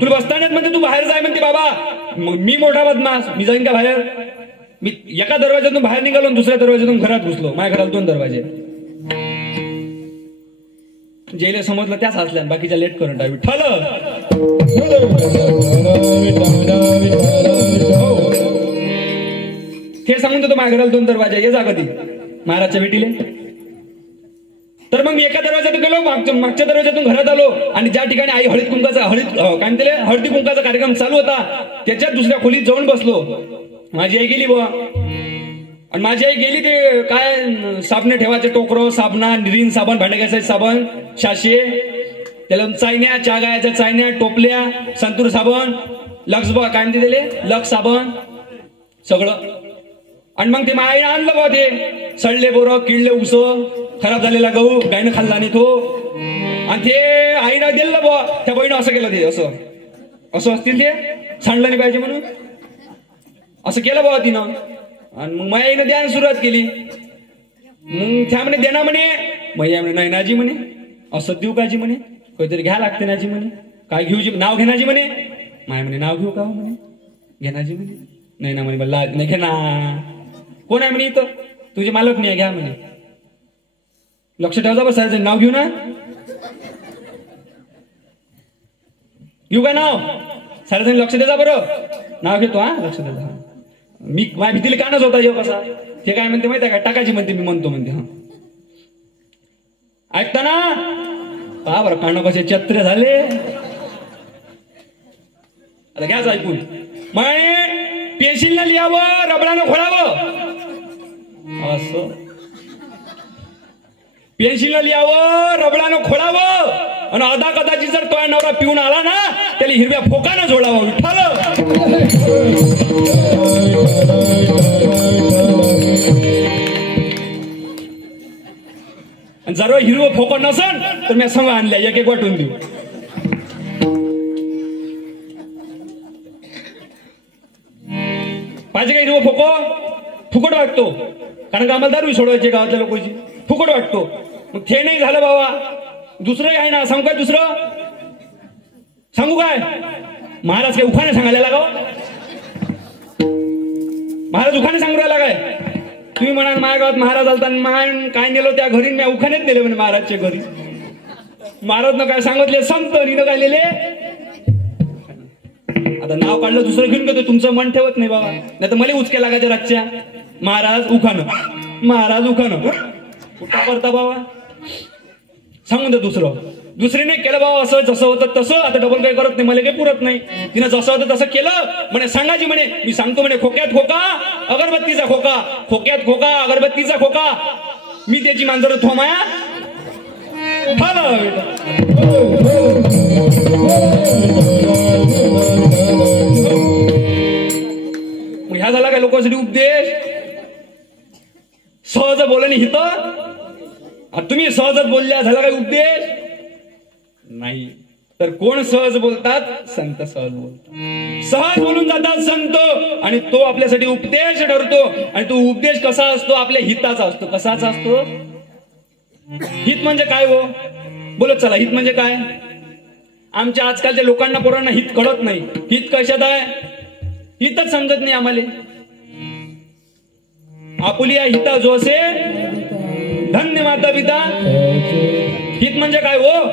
तुला बसता येत म्हणते, तू बाहेर जाय म्हणते. बाबा मी मोठा बदमाश, मी जाईन का बाहेर? मी एका दरवाज्यातून बाहेर निघालो, दुसऱ्या दरवाज्यातून घरात घुसलो. माझ्या घरात 2 दरवाजे. जेले समजलं त्याच हसल्या, बाकीच्या लेट करंट आहे. विठ्ठल हे सांगून देतो, माझ्या घराला 2 दरवाजे, ये जा कधी महाराजच्या भेटीले. तर मग मी एका दरवाज्यातून गेलो, मागच्या दरवाज्यातून घरात आलो आणि ज्या ठिकाणी आई हळदी कुंकाचा कार्यक्रम चालू होता त्याच्यात दुसऱ्या खोलीत जाऊन बसलो. माझी आई गेली बुवा, आणि माझी आई गेली ते काय साबणे ठेवायचे टोकरो, साबणा, रिन साबण, भांडे घासायचे साबण, शाशे, त्याला चायन्या, चहा गायच्या चायन्या, टोपल्या, संतूर साबण, लक्स बघा काय म्हणते त्याले, लक्स साबण सगळं. आणि मग ते माईने आणलं बा, ते सडले बोरं, किडले उस, खराब झालेला गहू, गायनं खाल्ला नाही तो, आणि ते आईनं दिलं बा. त्या बहिणं असं केलं, ते असं असतील, ते सांडलं नाही पाहिजे म्हणून असं केलं बा तिनं. आणि मग माईनं द्यायला सुरुवात केली. मग त्या म्हणे देना म्हणे. मैया म्हणे नाही नाजी म्हणे, असं देऊ काजी म्हणे, काहीतरी घ्या लागते नाजी म्हणे. काय घेऊ जी? नाव घेनाजी म्हणे. माय म्हणे नाव घेऊ का म्हणे? घेनाजी म्हणे. नाही ना म्हणे, मला नाही घे ना. कोण आहे म्हणे इथं? तुझे मालक नाही, घ्या म्हणे. लक्ष ठेवता बसायचं, नाव घेऊ ना. घेऊ का नाव? सारेजण लक्ष देता बरं. नाव घेतो हा, लक्ष देता. मी माझ्या भीतीला कानच होता जेव्हा कसा. ते काय म्हणते माहिती आहे का? टाकायची म्हणते, मी म्हणतो म्हणते. हा ऐकता ना? पहा बरं कान कसे चत्रे झाले. आता घ्याच ऐकून. म्हणे पेन्सिलला लिहावं, रबरानं खोडावं. असं पेन्सिलला लिहावं, रबरानं खोडावं, आणि अदा कदाचित जर तो नवरा पिऊन आला ना, त्याला हिरव्या फोकानं जोडावं. विठ्ठल जर हिरवं फोकं नसन तर मी संग आणल्या, एक एक वाटून देऊ. पाहिजे का हिरवं फोकं? फुकट वाटतो, कारण का आम्हाला दारू सोडवायचे गावातल्या लोकांची. फुकट वाटतो. मग ते नाही झालं बाबा, दुसरं आहे ना. सांगू काय दुसरं? सांगू काय? महाराज काय उखाणे सांगायला लागा? महाराज उखाणे सांगू राहिला काय? तुम्ही म्हणाल माझ्या गावात महाराज आलता, मान काय नेलो त्या घरी? मी उखाणेच नेले म्हणे महाराजच्या घरी. महाराजनं काय सांगितले? संत निनं काय नेले? आता नाव काढलं दुसरं घेऊन घेतो, तुमचं मन ठेवत नाही बाबा. नाही तर मला उचके लागायच्या रातच्या. महाराज उखाणं, महाराज उखाणं. कुठं करता बाबा? सांगून दे दुसरं. दुसरीने केलं बाबा असं, जसं होतं तसं. आता डबल काही करत नाही, मला काही पुरत नाही. तिनं जसं होतं तसं केलं म्हणे. सांगायची म्हणे, मी सांगतो म्हणे. खोक्यात खोका, अगरबत्तीचा खोका, खोक्यात खोका, अगरबत्तीचा खोका. मी त्याची मांजर थोमाया. ह्या झाला काय लोकांसाठी उपदेश? सहज बोलणे हित. तुम्ही सहजच बोलल्या, झाला काय उपदेश? नाही. तर कोण सहज बोलतात? संत सहज बोलतात. सहज बोलून जातात संत, आणि तो आपल्यासाठी उपदेश ठरतो. आणि तो उपदेश कसा असतो? आपल्या हिताचा असतो. कसाचा असतो? हित म्हणजे काय हो? बोलत चला, हित म्हणजे काय? आमच्या आजकालच्या लोकांना, पोरांना हित कळत नाही. हित कशात आहे? हितच समजत नाही आम्हाला. आपुलिया हिता जोसे धन्य माता पिता. हित म्हणजे काय हो?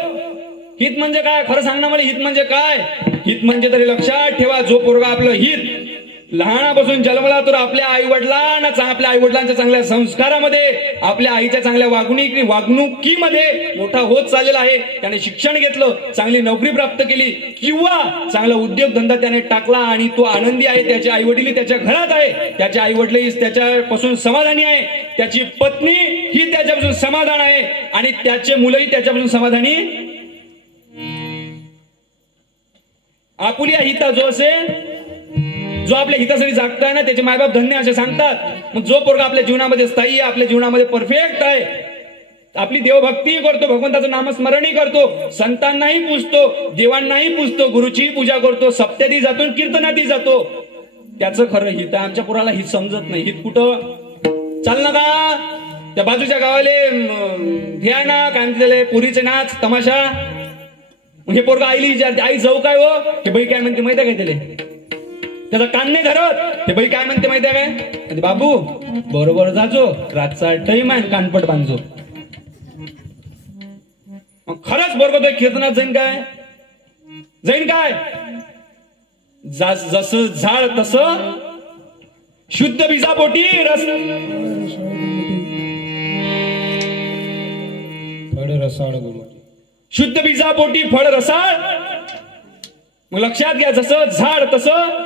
हित म्हणजे काय? खरं सांग ना मला, हित म्हणजे काय? हित म्हणजे तरी लक्षात ठेवा, जो पोरगा आपलं हित लहानापासून जन्मला तर आपल्या आई वडिलांच्या चांगल्या संस्कारामध्ये, आपल्या आईच्या चांगल्या वागणुकीमध्ये मोठा होत चाललेला आहे. त्याने शिक्षण घेतलं, चांगली नोकरी प्राप्त केली किंवा चांगला उद्योगधंदा त्याने टाकला आणि तो आनंदी आहे. त्याचे आई वडील त्याच्या घरात आहे, त्याचे आई वडील त्याच्यापासून समाधानी आहे, त्याची पत्नी ही त्याच्यापासून समाधान आहे आणि त्याचे मुलंही त्याच्यापासून समाधानी. आपुल्या हिता जो असेल, जो आपल्या हितासाठी जागताय ना, त्याचे मायबाप धन्य असे सांगतात. मग जो पोरगा आपल्या जीवनामध्ये स्थायी आहे, आपल्या जीवनामध्ये परफेक्ट आहे, आपली देवभक्ती करतो, भगवंताचं नामस्मरणही करतो, संतांनाही पूजतो, देवांनाही पूजतो, गुरुचीही पूजा करतो, सप्त्यातही जातो, कीर्तनातही जातो, त्याचं खरं हित आहे. आमच्या पोराला हित समजत नाही. हित कुठं चाल ना का त्या बाजूच्या गावाले हे आहे ना, काय म्हणते पुरीचे नाच तमाशा. हे पोरगा आईली विचारते, आई जाऊ काय हो? हे बाई काय म्हणते माहिती आहे काय? त्याचा कान नाही धरत. ते बाई काय म्हणते माहिती आहे काय? बाबू बरोबर जाजो, रातचा टाइम आहे, कानपट बांधजो. खरंच बरोबर कीर्तनात जाईन काय? जसं झाड तसं शुद्ध बीजापोटी रस फळ रसाळ गुरु, शुद्ध बीजापोटी फळ रसाळ. मग लक्षात घ्या, जसं झाड तसं.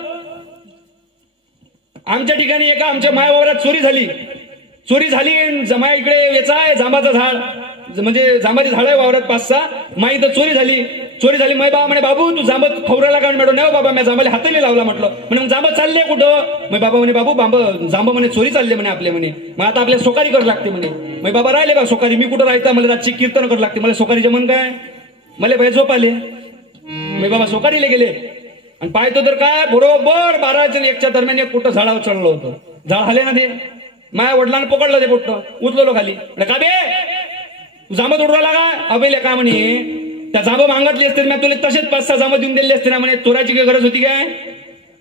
आमच्या ठिकाणी एका आमच्या मायावावरात चोरी झाली. जमा इकडे याचा आहे जांबाचं झाड, म्हणजे जांबाची झाड आहे वावरात 5-6. माई तर चोरी झाली. मै बाबा म्हणे, बाबू तू जांबत खवरायला काढून मॅडम. नाही बाबा, मी जांबाला हाताने लावला म्हटलं. म्हणे मग जांबत चालले कुठं? मै बाबा म्हणे, बाबू जांब म्हणे चोरी चालले म्हणे आपले म्हणे. मग आता आपल्याला सोकारी करावं लागते म्हणे. मै बाबा राहिले बा सोकारी, मी कुठं राहता, मला रातची कीर्तन करावं लागते, मला सोकारी जमन काय? मला भाई झोप आले. मै बाबा सोकारीला गेले आणि पाहतो तर काय, बरोबर 12-1च्या दरम्यान एक कुठं झाडावर चढलं होतं. झाड हाले ना ते. माझ्या वडिलांना पकडलं ते पोट्ट, उचललो खाली. का बे तू जांबत उडवायला का? अबेले का म्हणे, त्या जांब मागतली असते, मी तुला तसेच 5-6 जांब देऊन दिले असते ना म्हणे. चोराची काही गरज होती काय?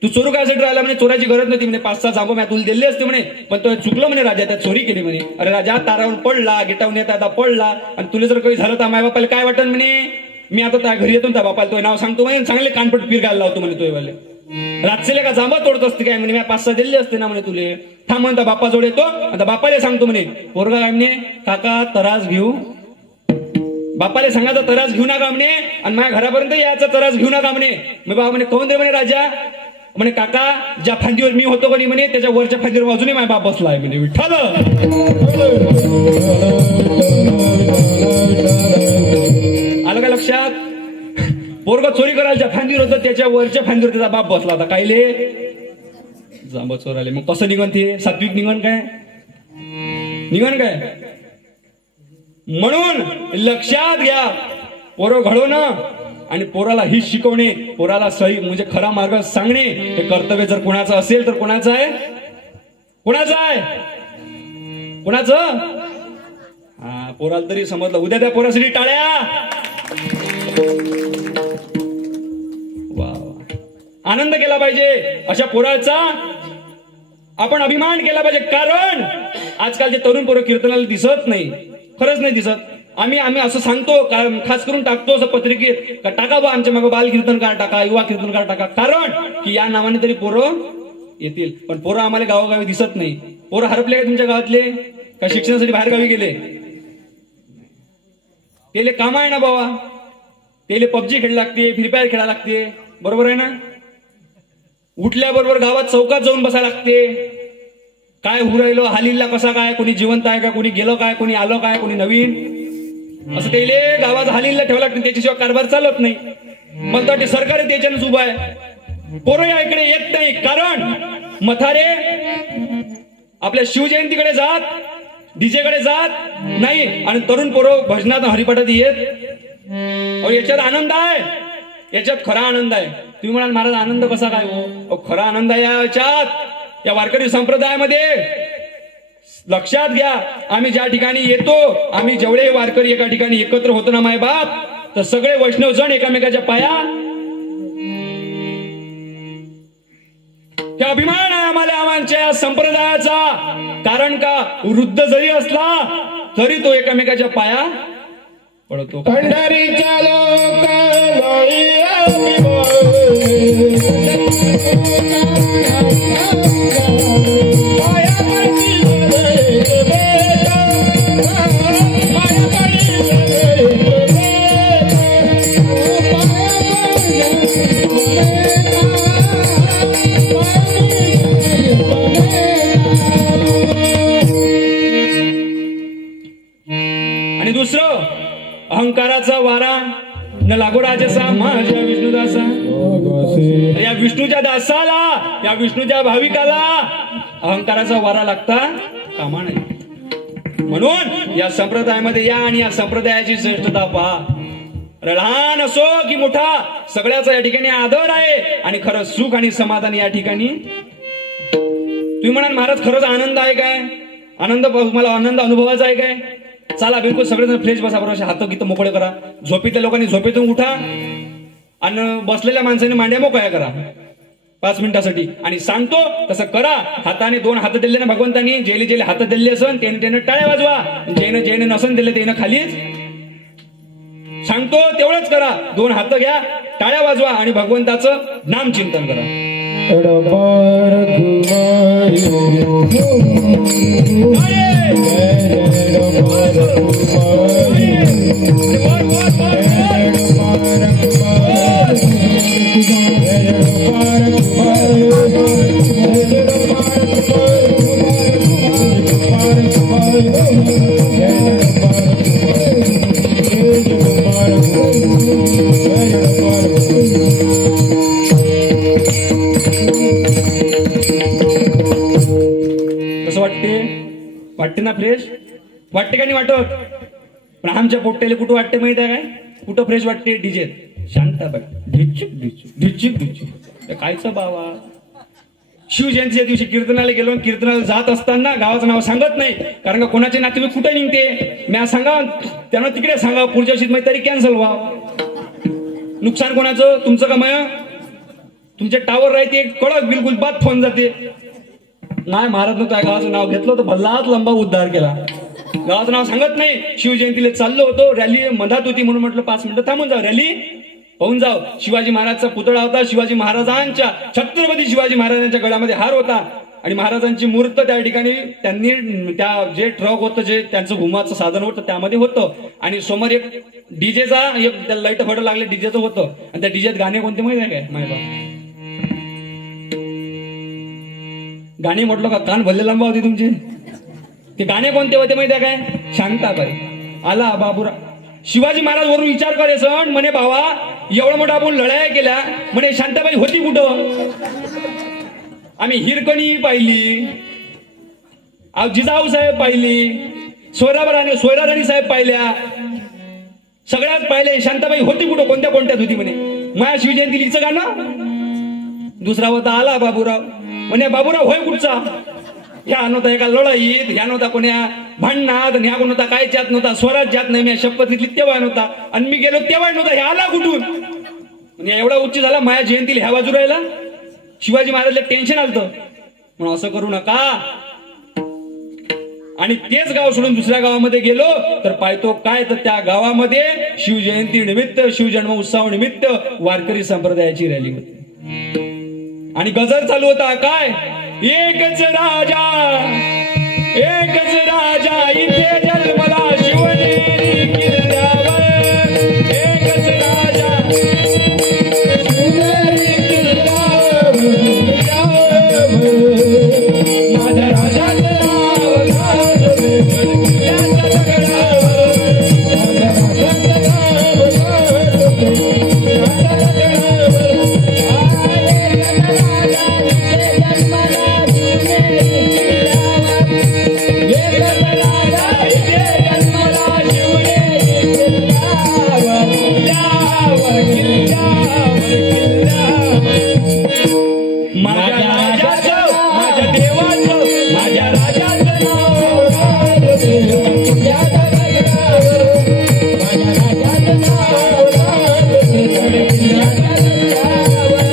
तू चोरू काय साठी राहिला म्हणे? चोराची गरज नव्हती म्हणे. 5-6 जांब मी तुला दिले असते म्हणे. पण तो चुकलं म्हणे राजा, त्यात चोरी केली म्हणे. अरे राजा तारावरून पडला, गिटावून येता आता पडला, आणि तुला जर काही झालं तर माय बापाला काय वाटन म्हणे? मी आता त्या घरी येतो त्या बापाला तो नाव सांगतो म्हणे, चांगले कानपट पीर घायला लावतो म्हणे. तो वाले रातसेले का जांबा तोडत असते काय म्हणे? मी 5-6 दिले असते ना म्हणे तुले. थांब म्हणता बाप्पा जोड येतो, आता बापाला सांगतो म्हणे. पोरगा काय म्हणे, काका तरास घेऊ. बापाला सांगायचा तरास घेऊ नका म्हणे, आणि माझ्या घरापर्यंत याचा तरास घेऊ नका म्हणे. मी बाबा म्हणे कोण रे म्हणे राजा? म्हणे काका ज्या फांदीवर मी होतो कोणी म्हणे, त्याच्या वरच्या फांदीवर अजूनही माझा बाप बसला आहे म्हणे. विठ्ठल आलं का लक्षात? पोरगा चोरी करायच्या फांदीवर होतं, त्याच्या वरच्या फांदीवर त्याचा बाप बसला होता. कायले जांब चोर आले. मग कसं निघन ते? सात्विक निघन काय? म्हणून लक्षात घ्या, पोरं घडवणं आणि पोराला ही शिकवणे, पोराला सही म्हणजे खरा मार्ग सांगणे, हे कर्तव्य जर कोणाचं असेल तर कोणाचं आहे? कोणाचं? हा, पोराला तरी समजलं. उद्या त्या पोरासाठी टाळ्या. वा, आनंद केला पाहिजे अशा पोराचा, आपण अभिमान केला पाहिजे. कारण आजकालचे तरुण पोरं कीर्तनाला दिसत नाही, खरंच नाही दिसत. आम्ही असं सांगतो, खास करून टाकतो असं पत्रिकेत का टाका बा आमच्या मागे बाल कीर्तनकार टाका, युवा कीर्तनकार टाका, कारण की या नावाने तरी पोरं येतील. पण पोरं आम्हाला गावोगावी दिसत नाही. पोरं हरपले का तुमच्या गावातले? का शिक्षणासाठी बाहेर गावी गेले? तेले काम आहे ना बाबा, तेले पबजी खेळ लागते, फ्री फायर खेळा लागते, बरोबर आहे ना? उठल्याबरोबर गावात चौकात जाऊन बसा लागते. काय होऊ राहिलो, हालीला कसा काय, कोणी जिवंत आहे का, कोणी गेलं काय, कोणी आलं काय, कोणी नवीन, असं तेले गावात हालीला ठेवा लागते. त्याच्याशिवाय कारभार चालत नाही. मला वाटते सरकार त्याच्यानंच उभा आहे. पोरं या इकडे येत नाही, कारण मथारे आपल्या शिवजयंतीकडे जात, डीजेकडे जात नाही, आणि तरुण पोरं भजनात हरिपाठात येत. याच्यात आनंद आहे, याच्यात खरा आनंद आहे. तुम्ही म्हणाल महाराज आनंद कसा काय हो? खरा आनंद आहे याच्यात, या वारकरी संप्रदायामध्ये. लक्षात घ्या, आम्ही ज्या ठिकाणी येतो, आम्ही जेवढे वारकरी एका ठिकाणी एकत्र होतो ना माय बाप, तर सगळे वैष्णवजण एकामेकाच्या पाया. हे अभिमान आहे आमच्या संप्रदायाचा. कारण का वृद्ध जरी असला तरी तो एकामेकाच्या पाया पडतो. पंढरीच्या लोक अहंकाराचा वारा न लागो राजसा माझ्या विष्णुदासा. या विष्णूच्या दासाला, या विष्णूच्या भाविकाला अहंकाराचा वारा लागता कामा नाही. म्हणून या संप्रदायामध्ये या आणि या संप्रदायाची श्रेष्ठता पहा. लहान असो की मोठा सगळ्याचा या ठिकाणी आदर आहे आणि खरं सुख आणि समाधान या ठिकाणी. तुम्ही म्हणाल महाराज खरंच आनंद आहे काय? आनंद मला आनंद अनुभवायचा आहे काय? चला बिलकुल सगळेजण फ्रेश बसा, बरोबर हात गीत मोकळे करा. झोपेतल्या लोकांनी झोपेतून उठा आणि बसलेल्या माणसाने मांड्या मोकळ्या करा 5 मिनिटासाठी. आणि सांगतो तसं करा. हाताने 2 हात दिले ना भगवंतानी, जेले जेले हात दिले असन त्याने टाळ्या वाजवा. जेने नसन दिले त्यानं खालीच. सांगतो तेवढंच करा. 2 हात घ्या, टाळ्या वाजवा आणि भगवंताचं नाम चिंतन करा. कसं वाटते ना फ्रेश वाटते का नाही वाटत? पण आमच्या पोट्ट्याला कुठं वाटते माहिती आहे काय? कुठं फ्रेश वाटते? डीजे शांताबाई ढिचूक ढिचूक ढिचूक ढिचूक कायचं बाबा. शिवजयंतीच्या दिवशी कीर्तनाला गेलो, कीर्तनाला जात असताना गावाचं नाव सांगत नाही कारण का कोणाचे नातेवाईक कुठे निघते. मी सांगा त्यांना तिकडे सांगा पुढच्या वर्षी तरी कॅन्सल व्हा. नुकसान कोणाचं? तुमचं का माय? तुमचे टावर राहते कडक बिलकुल बाद फोन जाते. नाही महाराज काय गावाचं नाव घेतलं तर भल्लाच लंबा उद्धार केला. गावाचं नाव सांगत नाही. शिवजयंतीला चाललो होतो, रॅली मधात होती म्हणून म्हटलं 5 मिनिटं थांबून जाऊ, रॅली पाहून जाऊ. शिवाजी महाराजचा पुतळा होता. शिवाजी महाराजांच्या, छत्रपती शिवाजी महाराजांच्या गळ्यामध्ये हार होता आणि महाराजांची मूर्त त्या ठिकाणी त्यांनी त्या जे ट्रक होतं जे त्यांचं घुमाचं साधन होतं त्यामध्ये होतं. आणि समोर एक डीजेचा एक लाईट फट लागले डीजेचं होतं. आणि त्या डीजेत गाणे कोणते माहिती आहे काय? माय बाप गाणी म्हटलं का कान भरले लांबा होते तुमचे. ते गाणे कोणते होते माहिती आहे काय? शांताबाई आला बाबूराव. शिवाजी महाराज वरून विचार करे सण म्हणे भावा एवढं मोठं आपण लढाया केल्या म्हणे शांताबाई होती कुठं? आम्ही हिरकणी पाहिली, जिजाऊ साहेब पाहिली, सोयराराणी साहेब पाहिल्या, सगळ्यात पाहिले. शांताबाई होती कुठं? कोणत्या कोणत्यात होती म्हणे. माया शिवजयंती लिहिचं गाणं. दुसरा होता आला बाबूराव म्हणे बाबूराव होय कुठचा? ह्या नव्हता एका लढाईत, ह्या नव्हता कोण्या भांडणात, ह्या कोण नव्हता कायच्यात नव्हता, स्वराज्यात नाही, मी शपथ घेतली तेव्हा नव्हता आणि मी गेलो तेव्हा नव्हता. हे आला कुठून? म्हणजे एवढा उच्च झाला माया जयंतीला ह्या बाजू राहिला. शिवाजी महाराजला टेन्शन आलतं म्हणून असं करू नका. आणि तेच गाव सोडून दुसऱ्या गावामध्ये गेलो तर पाहतो काय तर त्या गावामध्ये शिवजयंती निमित्त, शिवजन्म उत्सव निमित्त वारकरी संप्रदायाची रॅली होती आणि गजर चालू होता. काय? एकच राजा इथे जन्मला शिवनेरी किल्ल्यावर. एकच राजा शिवनेरी किल्ल्यावर. माझ्या राजाचं नाव गाजवे किल्ल्याच्या दगडावर. माझ्या राजाचं नाव गाजवे किल्ल्याच्या दगडावर.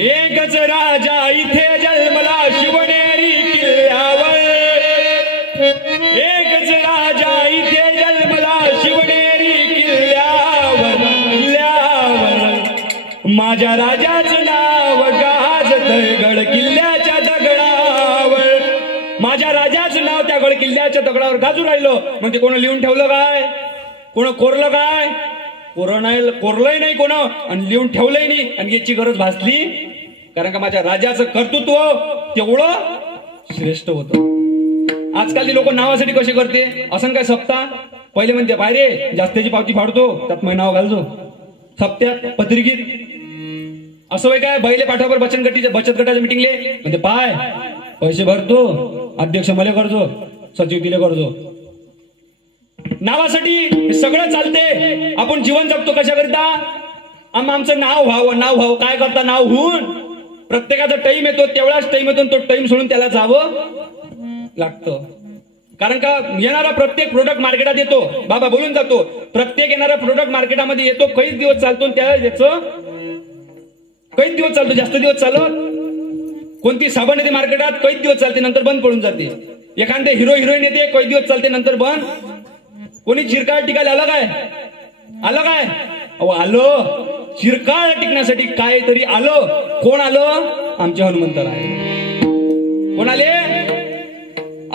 एकच राजा इथे जन्मला शिवनेरी किल्ल्यावर. एकच राजा इथे जन्मला शिवनेरी किल्ल्यावर. माझ्या राजाचं नाव गाजतंय गड किल्ल्याच्या दगडावर. माझ्या राजाचं नाव त्या गड किल्ल्याच्या दगडावर गाजू राहिलो. मग ते कोण लिहून ठेवलं काय? कोण कोरलं काय? कोरलंय नाही कोण आणि लिहून ठेवलंय नाही. आणि याची गरज भासली कारण का माझ्या राजाचं कर्तृत्व तेवढं श्रेष्ठ होतं. आजकालची लोक नावासाठी कसे करते असं काय सप्ता पहिले म्हणते पायरे जास्तीची पावती फाडतो त्यात मग नाव घालतो सप्त्यात पत्रिकेत असं वय काय बैले पाठवावर बचत गटाच्या मिटिंगले म्हणजे पाय पैसे भरतो अध्यक्ष मला करतो सचिव तिले करतो नावासाठी सगळं चालते. आपण जीवन जगतो कशा करता आमचं नाव व्हावं काय करता नाव होऊन प्रत्येकाचा टाइम येतो तेवढाच टाइम येतो तो टाइम सोडून त्याला जावं लागतं. कारण का येणारा प्रत्येक प्रोडक्ट मार्केटात येतो बाबा बोलून जातो प्रत्येक येणारा प्रोडक्ट मार्केटामध्ये येतो कैच दिवस चालतो त्याचं कैच दिवस चालतो जास्त दिवस चालत. कोणती साबण येते मार्केटात कैच दिवस चालते नंतर बंद पडून जाते. एखादे हिरोईन येते कैच दिवस चालते नंतर बंद. कोणी चिरकाळ टिकायला आलं काय अहो आलं चिरकाळ टिकण्यासाठी काय तरी आलं. कोण आलं आमचे हनुमंतराय. कोण आले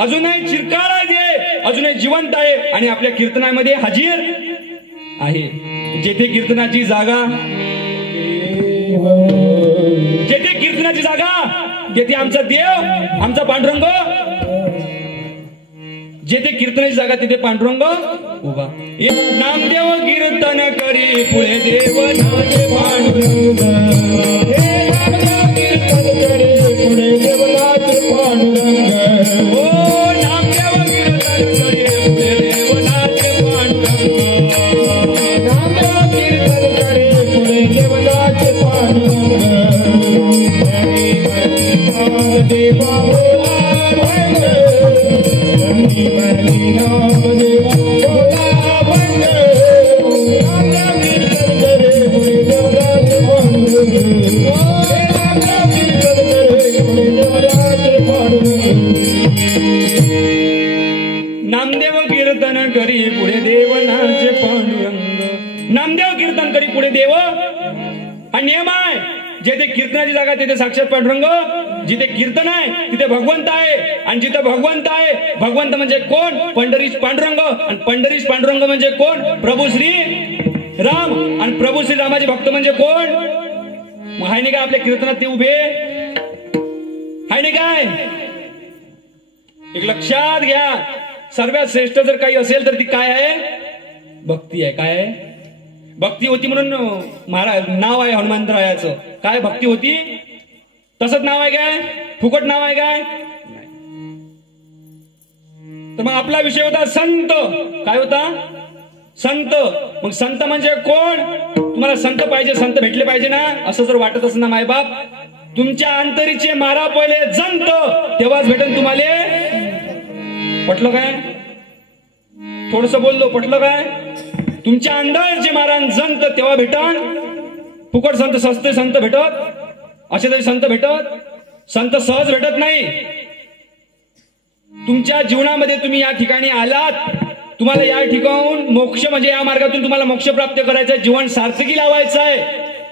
अजूनही चिरकाळ आहे अजूनही जिवंत आहे आणि आपल्या कीर्तनामध्ये हजीर आहे. जेथे कीर्तनाची जागा तेथे आमचा देव आमचा पांडुरंग. जेथे कीर्तनाची जागा तिथे पांडुरंग उभा. नामदेव कीर्तन करी पुढे देव नाचे पांडुरंग. कीर्तन करी पुढे देव नाचे पांडुरंग. ओ नामदेव कीर्तन करी पुढे देव नाचे पांडुरंग. नामदेव कीर्तन करी पुढे देव नाचे पांडुरंग. देवा नामदेव कीर्तन करी पुढे देव नाचे पांडुरंग. नामदेव कीर्तन करी पुढे देव हा नियम आहे. जेथे कीर्तनाची जागा तिथे साक्षात पांडुरंग. जिथे कीर्तन आहे तिथे भगवंत आहे आणि जिथे भगवंत आहे भगवंत म्हणजे कोण पंढरीश पांडुरंग आणि पंढरीश पांडुरंग म्हणजे कोण प्रभू श्री राम आणि प्रभू श्री रामाचे भक्त म्हणजे कोण. मग हाय नाही काय आपल्या कीर्तनात ते उभे हाय नाही काय. एक लक्षात घ्या सर्वात श्रेष्ठ जर काही असेल तर ती काय आहे भक्ती आहे. काय आहे भक्ती होती म्हणून महाराज नाव आहे हनुमंतरायाचं. काय भक्ती होती तसंच नाव आहे काय फुकट नाव आहे काय. तर मग आपला विषय होता संत. काय होता संत. मग संत म्हणजे कोण. तुम्हाला संत पाहिजे संत भेटले पाहिजे ना असं जर वाटत असेल ना मायबाप तुमच्या अंतरीचे मारा पहिले जंत तेव्हाच भेटेल तुम्हाला. पटलं काय थोडस बोललो पटलं काय. तुमच्या अंधारचे मारान जंत तेव्हा भेटन. फुकट संत सस्ते संत भेटत असे तरी संत भेटत. संत सहज भेटत नाही. तुमच्या जीवनामध्ये तुम्ही या ठिकाणी आलात तुम्हाला या ठिकाणून मोक्ष म्हणजे या मार्गातून तुम्हाला मोक्ष प्राप्त करायचं जीवन सार्थकी लावायचं आहे.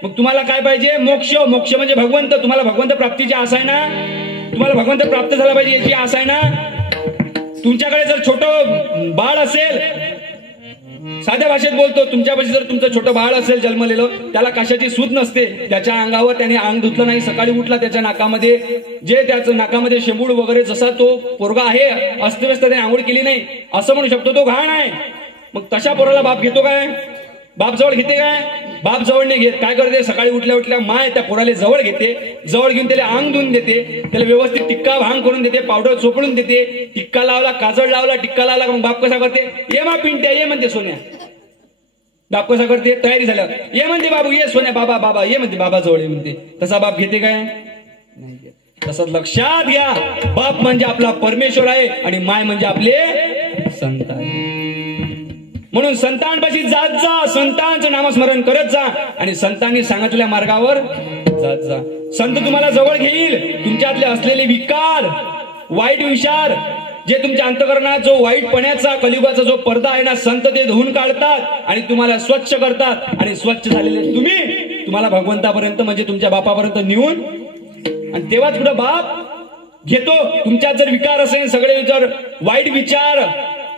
मग तुम्हाला काय पाहिजे मोक्ष. मोक्ष म्हणजे भगवंत. तुम्हाला भगवंत प्राप्तीची आशा आहे ना. तुम्हाला भगवंत प्राप्त झाला पाहिजे याची आशा आहे ना. तुमच्याकडे जर छोटं बाळ असेल साध्या भाषेत बोलतो तुमच्यापाशी जर तुमचं छोटं बाळ असेल जन्मलेलं त्याला कशाची सूज नसते. त्याच्या अंगावर त्याने अंग धुतलं नाही सकाळी उठला त्याच्या नाकामध्ये जे त्याचं नाकामध्ये शेंबूड वगैरे जसा तो पोरगा आहे अस्तव्यस्त त्याने आंघोळ केली नाही असं म्हणू शकतो तो घाण आहे. मग तशा पोराला बाप घेतो काय बाप जवळ घेते काय बाप जवळ नाही घेत. काय करते सकाळी उठल्या उठल्या माय त्या पोराला जवळ घेते. जवळ घेऊन त्याला अंग धुवून देते त्याला व्यवस्थित टिक्का भांग करून देते पावडर चोपडून देते. टिक्का लावला काजळ लावला टिक्का लावला मग बाप कसा करते ये मा पिंट्या ये म्हणते सोन्या. बाप कसा करते तयारी झाल्यावर ये म्हणते बाबू ये सोन्या बाबा बाबा ये म्हणते बाबा जवळ ये म्हणते. तसा बाप घेते काय नाही घेत. तसंच लक्षात घ्या बाप म्हणजे आपला परमेश्वर आहे आणि माय म्हणजे आपले संत आहे. म्हणून संतांपाशी जात जा संतांचं नामस्मरण करत जा आणि संतांनी सांगितलेल्या मार्गावर जात जा. संत तुम्हाला जवळ घेईल. तुमच्यातले असलेले विकार वाईट विचार जे तुमच्या अंतःकरणात जो वाईटपणाचा कलियुगाचा जो पडदा आहे ना संत ते धुवून काढतात आणि तुम्हाला स्वच्छ करतात आणि स्वच्छ झालेले तुम्हाला भगवंतापर्यंत म्हणजे तुमच्या बापापर्यंत नेऊन आणि तेव्हाच पुढे बाप घेतो. तुमच्यात जर विकार असेल सगळे जर वाईट विचार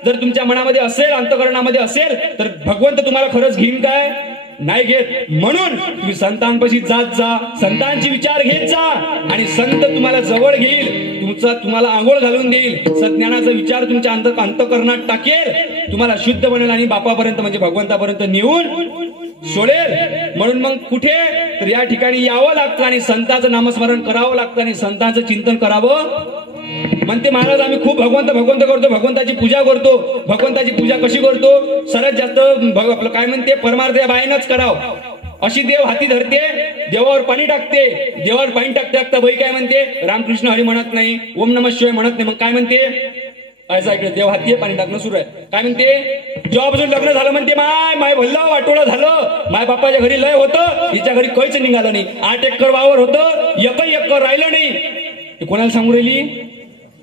जर तुमच्या मनामध्ये असेल अंतःकरणामध्ये असेल तर भगवंत तुम्हाला खरंच घेईन काय नाही घेत. म्हणून तुम्ही संतांपाशी जात जा, संतांची विचार घेत जा आणि संत तुम्हाला जवळ घेईल, तुम्हाला आंघोळ घालून देईल, सज्ञानाचा विचार तुमच्या अंतःकरणात टाकेल, तुम्हाला शुद्ध बनेल आणि बापापर्यंत म्हणजे भगवंतापर्यंत नेऊन सोडेल. म्हणून मग कुठे तर या ठिकाणी यावं लागतं आणि संतांचं नामस्मरण करावं लागतं आणि संतांचं चिंतन करावं. म्हणते महाराज आम्ही खूप भगवंत करतो, भगवंताची पूजा करतो. भगवंताची पूजा कशी करतो? सर्वात जास्त आपलं काय म्हणते परमार्थ या बायनच कराव. अशी देव हाती धरते, देवावर पाणी टाकते, देवावर पाणी टाकता बाई काय म्हणते रामकृष्ण हरी म्हणत नाही, ओम नमः शिवाय म्हणत नाही. मग काय म्हणते ऐसा इकडे देव हाती पाणी टाकणं सुरू आहे. काय म्हणते जेव्हापासून लग्न झालं म्हणते माय भल्ला वाटोळं झालं, माय बापाच्या घरी लय होतं, हिच्या घरी काहीच निघालं नाही. 8 एकर वावर होतं, एकही एकर राहिलं नाही. कोणाला सांगू राहिली?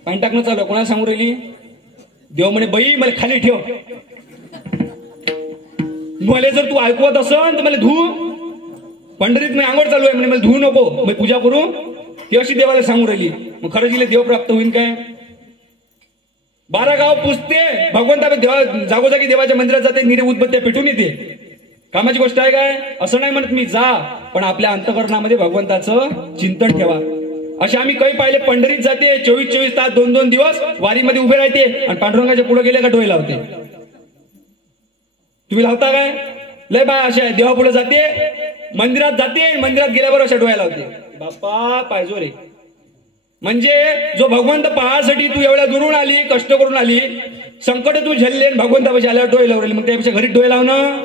पाणी टाकणं चालू. कोणाला सांगू राहिली? देव म्हणे बाई मला खाली ठेव, मला जर तू ऐकवत असन तर मला धू, पंढरीत मी आंघोळ चालू आहे म्हणे मला धू नको, मी पूजा करू. ती अशी देवाला सांगू राहिली. मग खरंच हिला देव प्राप्त होईल काय? 12 गाव पुजते, भगवंता जागोजागी देवाच्या मंदिरात जाते, निरे उदबत्त्या पेटून येते. कामाची गोष्ट आहे काय? असं नाही म्हणत मी जा, पण आपल्या अंतःकरणामध्ये भगवंताचं चिंतन ठेवा. असे आम्ही काही पाहिले, पंढरीत जाते 24 तास 2-2 दिवस वारीमध्ये उभे राहते आणि पांडुरंगाच्या पुढे गेले का डोळे लावते. तुम्ही लावता काय? लय बाय अशा आहे, देवा पुढे जाते, मंदिरात जाते, मंदिरात गेल्यावर अशा डोळ्या लावते. बाप्पा पाहिजो रे. म्हणजे जो भगवंत पाहासाठी तू एवढ्या दुरून आली, कष्ट करून आली, संकट तू झेलले, भगवंतापाशी आल्यावर डोळे लावले, मग त्यापेक्षा घरी डोळे लावणं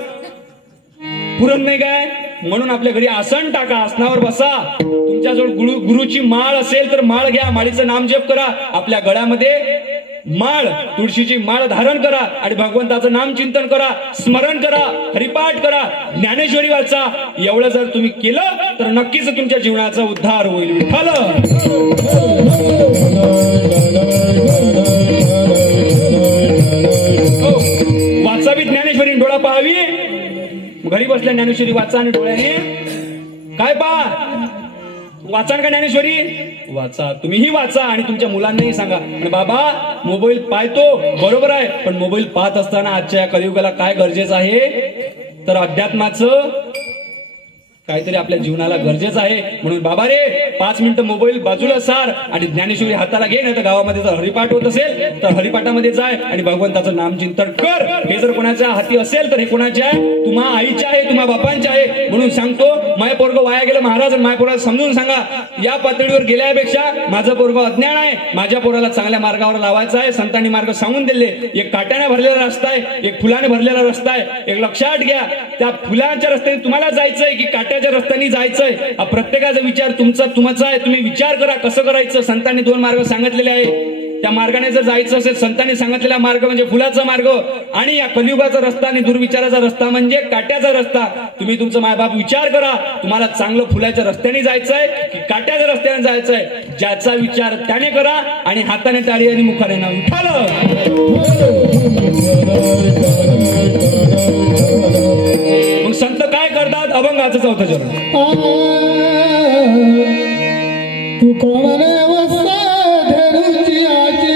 पुरत नाही काय? म्हणून आपल्या घरी आसन टाका, आसनावर बसा. तुमच्याजवळ गुरुची माळ असेल तर माळ घ्या, माळीचं नाम जप करा. आपल्या गळ्यामध्ये माळ, तुळशीची माळ धारण करा आणि भगवंताचं नाम चिंतन करा, स्मरण करा, हरिपाठ करा, ज्ञानेश्वरी वाचा. एवढं जर तुम्ही केलं तर नक्कीच तुमच्या जीवनाचा उद्धार होईल. विठ्ठल वाचावी ज्ञानेश्वरी, डोळा पाहावी. घरी बसल्या ज्ञानेश्वरी वाचा आणि डोळ्याने काय पहा? वाचा का ज्ञानेश्वरी वाचा, तुम्हीही वाचा आणि तुमच्या मुलांनाही सांगा. पण बाबा मोबाईल पाहतो बरोबर आहे, पण मोबाईल पाहत असताना आजच्या या कलियुगाला काय गरजेचं आहे तर अध्यात्माचं काहीतरी आपल्या जीवनाला गरजेचं आहे. म्हणून बाबा रे 5 मिनिटं मोबाईल बाजूला सार आणि ज्ञानेश्वरी हाताला घे. नाही तर गावामध्ये जर हरिपाठ होत असेल तर हरिपाठामध्ये जाय आणि भगवंताचं नामचिंतन कर. हे जर कोणाच्या हाती असेल तर हे कोणाचे आहे? तुम्हा आईचे आहे, तुम्हा बापांचे आहे. म्हणून सांगतो माय पोरग वाया गेलं महाराज, माय पोराला समजून सांगा. या पातळीवर गेल्यापेक्षा माझं पोरग अज्ञान आहे, माझ्या पोराला चांगल्या मार्गावर लावायचं आहे. संतांनी मार्ग सांगून दिले. एक काट्याने भरलेला रस्ता आहे, एक फुलाने भरलेला रस्ता आहे. एक लक्षात घ्या, त्या फुलांच्या रस्त्याने तुम्हाला जायचंय की काट्याच्या रस्त्याने जायचंय? हा प्रत्येकाचा विचार तुमचा आहे. तुम्ही विचार करा कसं करायचं. संतांनी 2 मार्ग सांगितलेले आहे. त्या मार्गाने जर जायचं असेल, संतांनी सांगितलेला मार्ग म्हणजे फुलाचा मार्ग आणि या कलियुगाचा रस्ता आणि दुर्विचाराचा रस्ता म्हणजे काट्याचा रस्ता. तुम्ही तुमचं मायबाप विचार करा, तुम्हाला चांगलं फुलाच्या रस्त्याने जायचंय की काट्याच्या रस्त्याने जायचंय? ज्याचा विचार त्याने करा आणि हाताने टाळी आणि मुखाने नाव उठालं. मग संत काय करतात? अभंगाचं 4थं चरण. तू कोणाने वसा धरुची आजी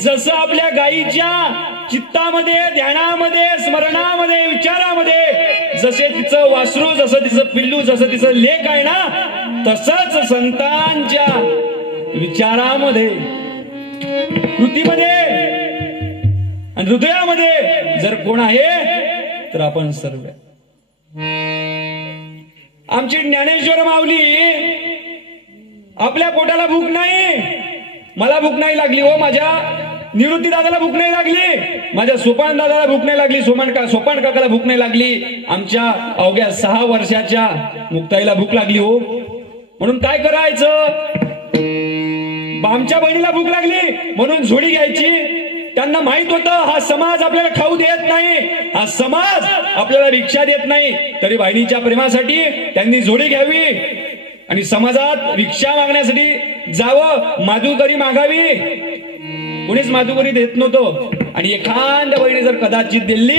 जसं आपल्या गायीच्या चित्तामध्ये, ध्यानामध्ये, स्मरणामध्ये, विचारामध्ये जसे तिचं वासरू, जसं तिचं पिल्लू, जसं तिचं लेक आहे ना, तसंच संतांच्या विचारामध्ये, कृतीमध्ये आणि हृदयामध्ये जर कोण आहे तर आपण सर्व. आमची ज्ञानेश्वर माऊली, आपल्या पोटाला भूक नाही, मला भूक नाही लागली हो, माझ्या निवृत्ती दादाला भूक नाही लागली, माझ्या सोपान दादाला भूक नाही लागली, सोपान काकाला भूक नाही लागली, आमच्या अवघ्या 6 वर्षाच्या मुक्ताईला भूक लागली हो. म्हणून काय करायचं, आमच्या बहिणीला भूक लागली म्हणून झोडी घ्यायची. त्यांना माहित होतं हा समाज आपल्याला खाऊ देत नाही, हा समाज आपल्याला भिक्षा देत नाही, तरी बहिणीच्या प्रेमासाठी त्यांनी झोडी घ्यावी आणि समाजात भिक्षा मागण्यासाठी जावं, माधुकरी मागावी. कोणीच माधुकरी देत नव्हतं. आणि एखाद्या बहिणी जर कदाचित दिली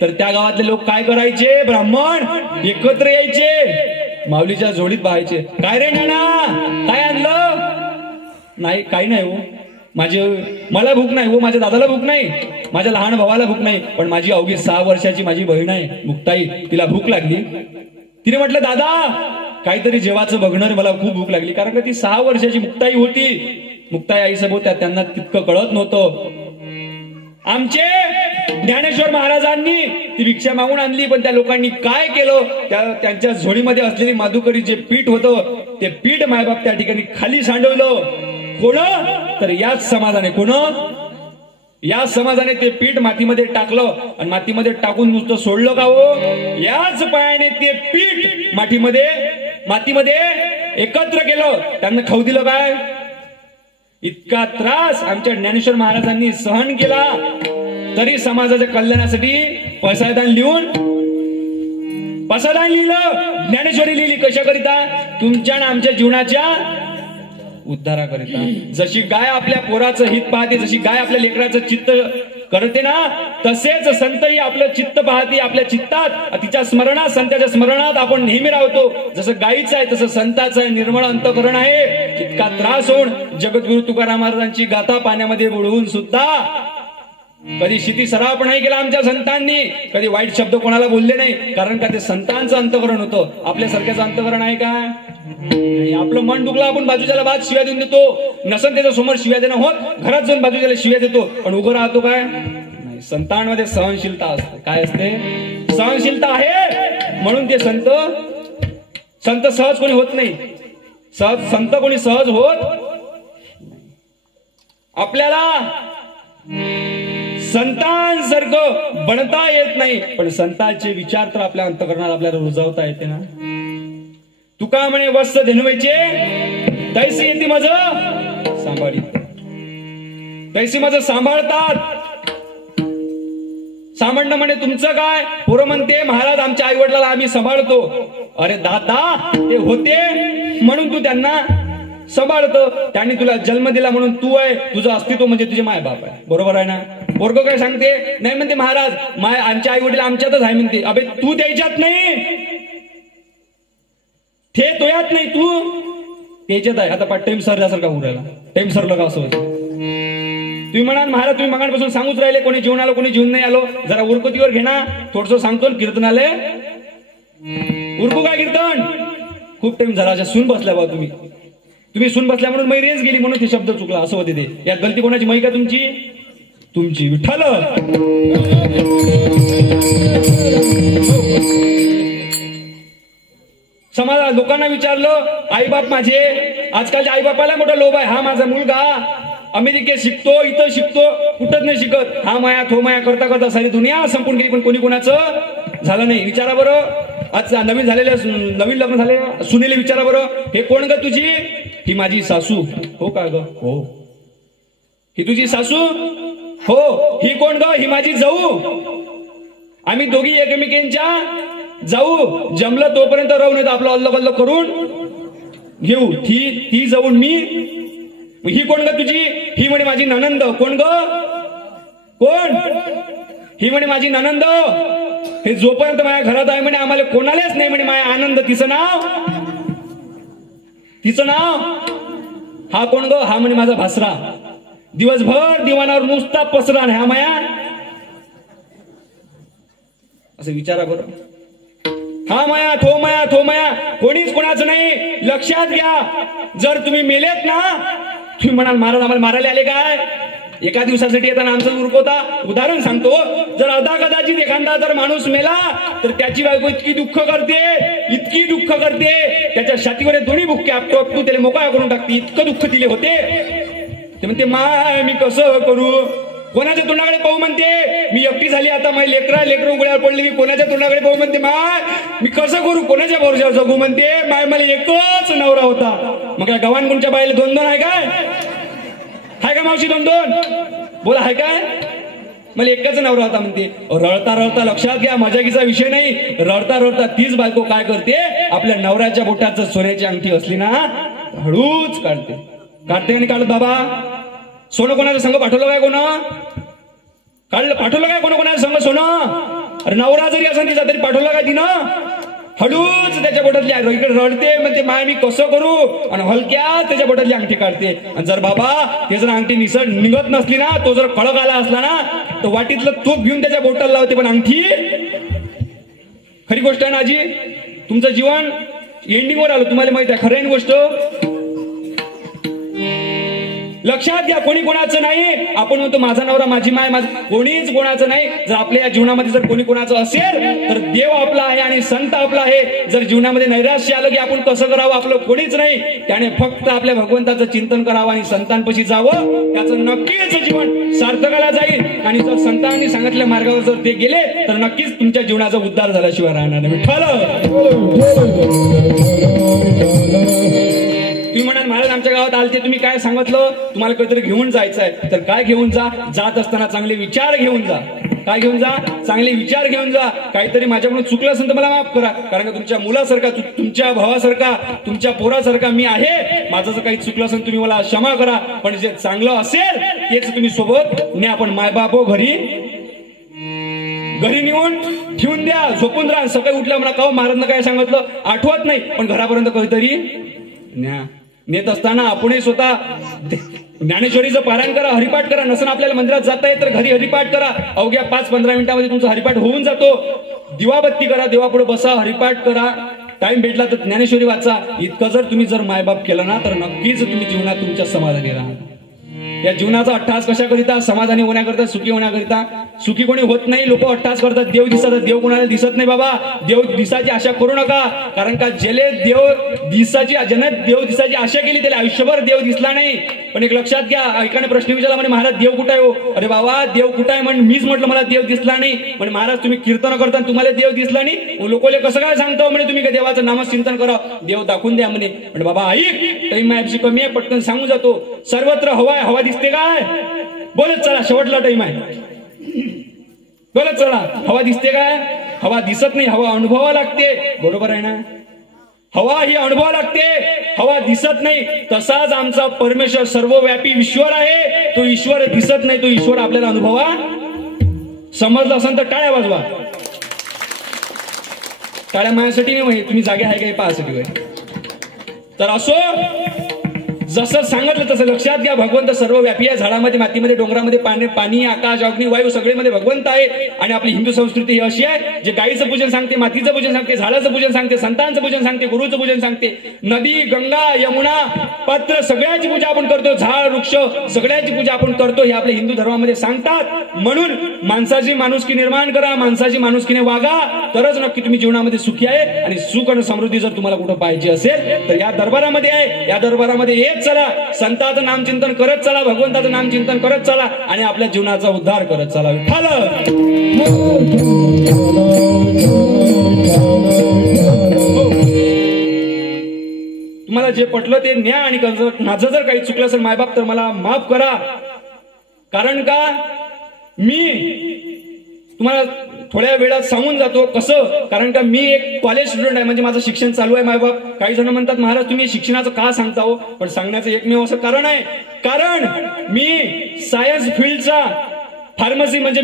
तर त्या गावातले लोक काय करायचे, ब्राह्मण एकत्र यायचे, माऊलीच्या झोडीत पाहायचे. काय रे नाना, काय आणलं? नाही, काही नाही हो, मला भूक नाही हो, माझ्या दादाला भूक नाही, माझ्या लहान भावाला भूक नाही, पण माझी अवघी 6 वर्षाची माझी बहीण आहे मुक्ताई, तिला भूक लागली. तिने म्हटलं दादा काहीतरी जेवाचं बघणार, मला खूप भूक लागली. कारण का ती 6 वर्षाची मुक्ताई होती. मुक्ताई आईसोबत होत्या, त्यांना तितकं कळत नव्हतं. आमचे ज्ञानेश्वर महाराजांनी ती भिक्षा मागून आणली, पण त्या लोकांनी काय केलं, त्यांच्या झोळीमध्ये असलेली माधुकरी जे पीठ होतं ते पीठ मायबाप त्या ठिकाणी खाली सांडवलं. कोण तर याच समाजाने, कोण या समाजाने ते पीठ मातीमध्ये टाकलं आणि मातीमध्ये टाकून नुसतं सोडलं का हो, याच पायाने ते पीठ मातीमध्ये एकत्र केलं. त्यांना खाऊ दिलं काय? इतका त्रास आमच्या ज्ञानेश्वर महाराजांनी सहन केला, तरी समाजाच्या कल्याणासाठी पसायदान लिहिलं. ज्ञानेश्वरी लिहिली कशाकरिता? तुमच्या आणि आमच्या जीवनाच्या उद्धाराकरिता. जशी गाय आपल्या पोराचं हित पाहते, जशी गाय आपल्या लेकराचं चित्त करते ना, तसेच संतही आपलं चित्त पाहते. आपल्या चित्तात, तिच्या स्मरणात, संतांच्या स्मरणात आपण नेहमी राहतो. जसं गायीचं आहे तसं संताचं आहे, निर्मळ अंतःकरण आहे. इतका त्रास होऊन जगद्गुरु तुकाराम महाराजांची गाथा पाण्यामध्ये बुडवून सुद्धा कधी शिती सराव नाही केला आमच्या संतांनी, कधी वाईट शब्द कोणाला बोलले नाही. कारण का ते संतांचं अंतःकरण होतं, आपल्यासारख्याचं अंतःकरण आहे का? आपलं मन दुखलं आपण बाजूच्याला बाद शिव्या देऊन देतो, नसन त्याच्या समोर शिव्या देणं होत, घरात जाऊन बाजूच्याला शिव्या देतो, पण उभं राहतो काय? नाही. संतांमध्ये सहनशीलता असते. काय असते? सहनशीलता आहे. म्हणून ते संत सहज कोणी होत नाही. संत कोणी सहज होत. आपल्याला संतांसारखं बनता येत नाही, पण संतांचे विचार तर आपल्या अंतःकरणात आपल्याला रुजवता येते ना. तुका म्हणे वस्त धनवेचे तैसी येते माझ सांभाळी, तैसी माझं सांभाळतात. सांभाळणं म्हणे तुमचं काय. पोरं म्हणते महाराज आमच्या आई वडिलांना आम्ही सांभाळतो. अरे दादा ते होते म्हणून तू त्यांना सांभाळतो. त्यांनी तुला जन्म दिला म्हणून तू आहे, तुझं अस्तित्व म्हणजे तुझे माय बाप आहे. बरोबर आहे ना. पोरगं काय सांगते, नाही म्हणते महाराज आमच्या आई वडील आमच्यातच आहे म्हणते. अबे तू त्याच्यात नाही, ते तोयात नाही, तू त्याच्यात आहे. आता टाइम सरल्यासारखा होऊ राहिला, टाइम सरलं का असं होतं. तुम्ही म्हणाल महाराज तुम्ही मगांपासून सांगूच राहिले कोणी जेवण आलो कोणी जेवण नाही आलो. जरा उरकुतीवर घे ना, थोडस सांगतो कीर्तनाले. उरकू काय कीर्तन, खूप टाइम झाला. सून बसल्या बा तुम्ही सून बसल्या म्हणून मै रेंज गेली म्हणून ते शब्द चुकला असं होते ते. यात गलती कोणाची, मै का तुमची? तुमची. विठ्ठल समाज लोकांना विचारलं आईबाप माझे, आजकालच्या आईबापाला मोठा लोभ आहे. हा माझा मुलगा अमेरिकेत शिकतो, इथं शिकतो, कुठंच नाही शिकत. हा माया थो माया करता करता सारी दुनिया संपून गेली, पण कोणी कोणाचं झालं नाही. विचारा बरं, आज नवीन लग्न झालेल्या सुनेले विचारा बरं, हे कोण ग तुझी? ही माझी सासू. हो का ग? हो. ही तुझी सासू? हो. ही कोण ग? ही माझी जाऊ. आम्ही दोघी एकमेकांच्या जाऊ. जमलं तोपर्यंत राहू, नाही तर आपलं अल्लग करून घेऊ. ती जाऊन मी. ही कोण ग तुझी? ही म्हणे माझी ननंद. कोण ग? कोण? ही म्हणे माझी ननंद. हे जोपर्यंत माझ्या घरात आहे म्हणे आम्हाला कोणालाच नाही म्हणे माझ्या आनंद. तिचं नाव हा कोण ग? हा म्हणे माझा भासरा. दिवसभर दिवाणावर नुसता पसरा. हा माया असं विचारा बरं. हा माया थो माया थो माया कोणीच कोणाचं नाही. लक्षात घ्या, जर तुम्ही मेलेत ना, तुम्ही म्हणाल महाराज आम्हाला मारायला आले काय? एका दिवसासाठी येताना आमचं उरकवता. उदाहरण सांगतो, जर अदा कदाचित एखादा जर माणूस मेला तर त्याची बायको इतकी दुःख करते, त्याच्या छातीवर दोन्ही बुक्के आपटू त्याला मोकळा करून टाकते. इतकं दुःख दिले होते. ते म्हणते माय मी कसं करू? कोणाच्या तोंडाकडे पाहू म्हणते. मी एकटी झाली आता, माझी लेकर उघड्यावर पडली, मी कोणाच्या तोंडाकडे पाहू म्हणते. माय मी कसं करू? कोणाच्या भरोशावर जगू म्हणते. माय मला एकच नवरा होता. मग काय गव्हाण कोणच्या बाईला 2-2 आहे काय? हाय का मावशी 2-2? बोला हाय काय? मला एकच नवरा होता म्हणते. रडता लक्षात घ्या, मजाकीचा विषय नाही. रडता तीच बायको काय करते, आपल्या नवऱ्याच्या बोटाचं सोन्याची अंगठी असली ना हळूच काढते आणि काढत. बाबा सोनं कोणाचं संघ पाठवलं काय? पाठवलं काय कोणाच्या संघ सोनं? अरे नवरा जरी असं तिचा तरी पाठवलं काय तिनं? हळूच त्याच्या बोटातली इकडे रडते म्हणते माय मी कसं करू, आणि हलक्या त्याच्या बोटातली अंगठी काढते. आणि जर बाबा ते जर अंगठी निघत नसली ना, तो जर खळक आला असला ना, तर वाटीतलं तूप घेऊन त्याच्या बोटाला लावते, पण अंगठी. खरी गोष्ट आहे ना आजी. तुमचं जीवन एंडिंगवर आलं, तुम्हाला माहित आहे. खरं आहे गोष्ट. लक्षात घ्या, कोणी कोणाचं नाही. आपण म्हणतो माझा नवरा माझी माय कोणीच कोणाचं नाही. जर आपल्या या जीवनामध्ये जर कोणी कोणाचं असेल तर देव आपला आहे आणि संत आपला आहे. जर जीवनामध्ये नैराश्य आलं की आपण कसं करावं, आपलं कोणीच नाही. त्याने फक्त आपल्या भगवंताचं चिंतन करावं आणि संतांपाशी जावं. त्याचं नक्कीच जीवन सार्थकाला जाईल. आणि जर संतांनी सांगितल्या मार्गावर जर ते गेले तर नक्कीच तुमच्या जीवनाचा उद्धार झाल्याशिवाय राहणार नाही. तुम्ही म्हणाल महाराज आमच्या गावात आलते, तुम्ही काय सांगितलं, तुम्हाला काहीतरी घेऊन जायचंय. तर काय घेऊन जा? जात असताना चांगले विचार घेऊन जा. काय घेऊन जा? चांगले विचार घेऊन जा. काहीतरी माझ्याकडून चुकलं असेल तर मला माफ करा, कारण का तुमच्या मुलासारखा, तुमच्या भावासारखा, तुमच्या पोरासारखा मी आहे. माझं जर काही चुकलं असेल तुम्ही मला क्षमा करा, पण जे चांगलं असेल तेच तुम्ही सोबत न्या. आपण मायबाप घरी नेऊन ठेवून द्या, झोपून राहा. सकाळी उठल्या म्हणा का महाराजांना काय सांगितलं आठवत नाही, पण घरापर्यंत कधीतरी न्या. नेत असताना आपणही स्वतः ज्ञानेश्वरीचं पारायण करा, हरिपाठ करा. नसन आपल्याला मंदिरात जाता येत तर घरी हरिपाठ करा. अवघ्या 5-15 मिनिटांमध्ये तुमचा हरिपाठ होऊन जातो. दिवाबत्ती करा, देवापुढे बसा, हरिपाठ करा. टाइम भेटला तर ज्ञानेश्वरी वाचा. इतकं जर मायबाप केलं ना तर नक्कीच तुम्ही जीवनात तुमच्या समाधानी राहा. या जीवनाचा अट्टहास कशाकरिता? समाधानी होण्याकरिता, सुखी होण्याकरिता. सुखी कोणी होत नाही. लोक अट्टहास करतात, देव दिसतात. देव कोणाला दिसत नाही बाबा. देव दिसाची आशा करू नका, कारण का ज्याने देव दिसाची आशा केली त्याला आयुष्यभर देव दिसला नाही. पण एक लक्षात घ्या, एकाने प्रश्न विचारला म्हणे महाराज देव कुठे आहे हो? अरे बाबा देव कुठे आहे म्हण, मीच म्हटलं मला देव दिसला नाही. म्हणे महाराज तुम्ही कीर्तन करता तुम्हाला देव दिसला नाही? लोकोले कसं काय सांगता म्हणे तुम्ही देवाचं नामचिंतन करा, देव दाखवून द्या म्हणे. म्हणजे बाबा ऐक, टाइम माझी कमी आहे, पटकन सांगून जातो. सर्वत्र हवा आहे, हवा दिसते काय? बोलत चला, शेवटला टाइम आहे, बोलत चला. हवा दिसते काय? हवा दिसत नाही, हवा अनुभवा लागते. बरोबर आहे ना? हवा ही अनुभवा लागते, हवा दिसत नाही. तसाच आमचा परमेश्वर सर्वव्यापी ईश्वर आहे, तो ईश्वर दिसत नाही, तो ईश्वर आपल्याला अनुभवा. समजलं असेल तर टाळ्या वाजवा. टाळ्या माझ्यासाठी नाही, तुम्ही जागे आहे काही पाहासाठी. तर असो, जसं सांगितलं तसं लक्षात घ्या, भगवंत सर्वव्यापी आहे. झाडामध्ये, मातीमध्ये, डोंगरामध्ये, पाणी, आकाश, अग्नी, वायू सगळेमध्ये भगवंत आहे. आणि आपली हिंदू संस्कृती ही अशी आहे, जे गाईचं पूजन सांगते, मातीचं पूजन सांगते, झाडाचं पूजन सांगते, संतांचं पूजन सांगते, गुरुचं पूजन सांगते. नदी, गंगा, यमुना, पत्र सगळ्याची पूजा आपण करतो, झाड, वृक्ष सगळ्याची पूजा आपण करतो, हे आपल्या हिंदू धर्मामध्ये सांगतात. म्हणून माणसाची माणुसकी निर्माण करा, माणसाची माणुसकीने वागा, तरच नक्की तुम्ही जीवनामध्ये सुखी आहे. आणि सुख आणि समृद्धी जर तुम्हाला कुठं पाहिजे असेल तर या दरबारामध्ये आहे. या दरबारामध्ये येत चला, संतांचं नामचिंतन करत चला, भगवंताचं नामचिंतन करत चला आणि आपल्या जीवनाचा उद्धार करत चला. विठ्ठल तुम्हाला जे पटलं ते न्या. आणि माझं जर काही चुकलं असेल मायबाप तर मला माफ करा. कारण का मी तुम्हाला थोड्या वेळात सांगून जातो कसं. कारण का मी एक कॉलेज स्टुडंट आहे, म्हणजे माझं शिक्षण चालू आहे. मायबाप काही जण म्हणतात महाराज तुम्ही शिक्षणाचं का सांगता हो? पण सांगण्याचं एकमेव असं कारण आहे, कारण मी सायन्स फील्डचा, फार्मसी म्हणजे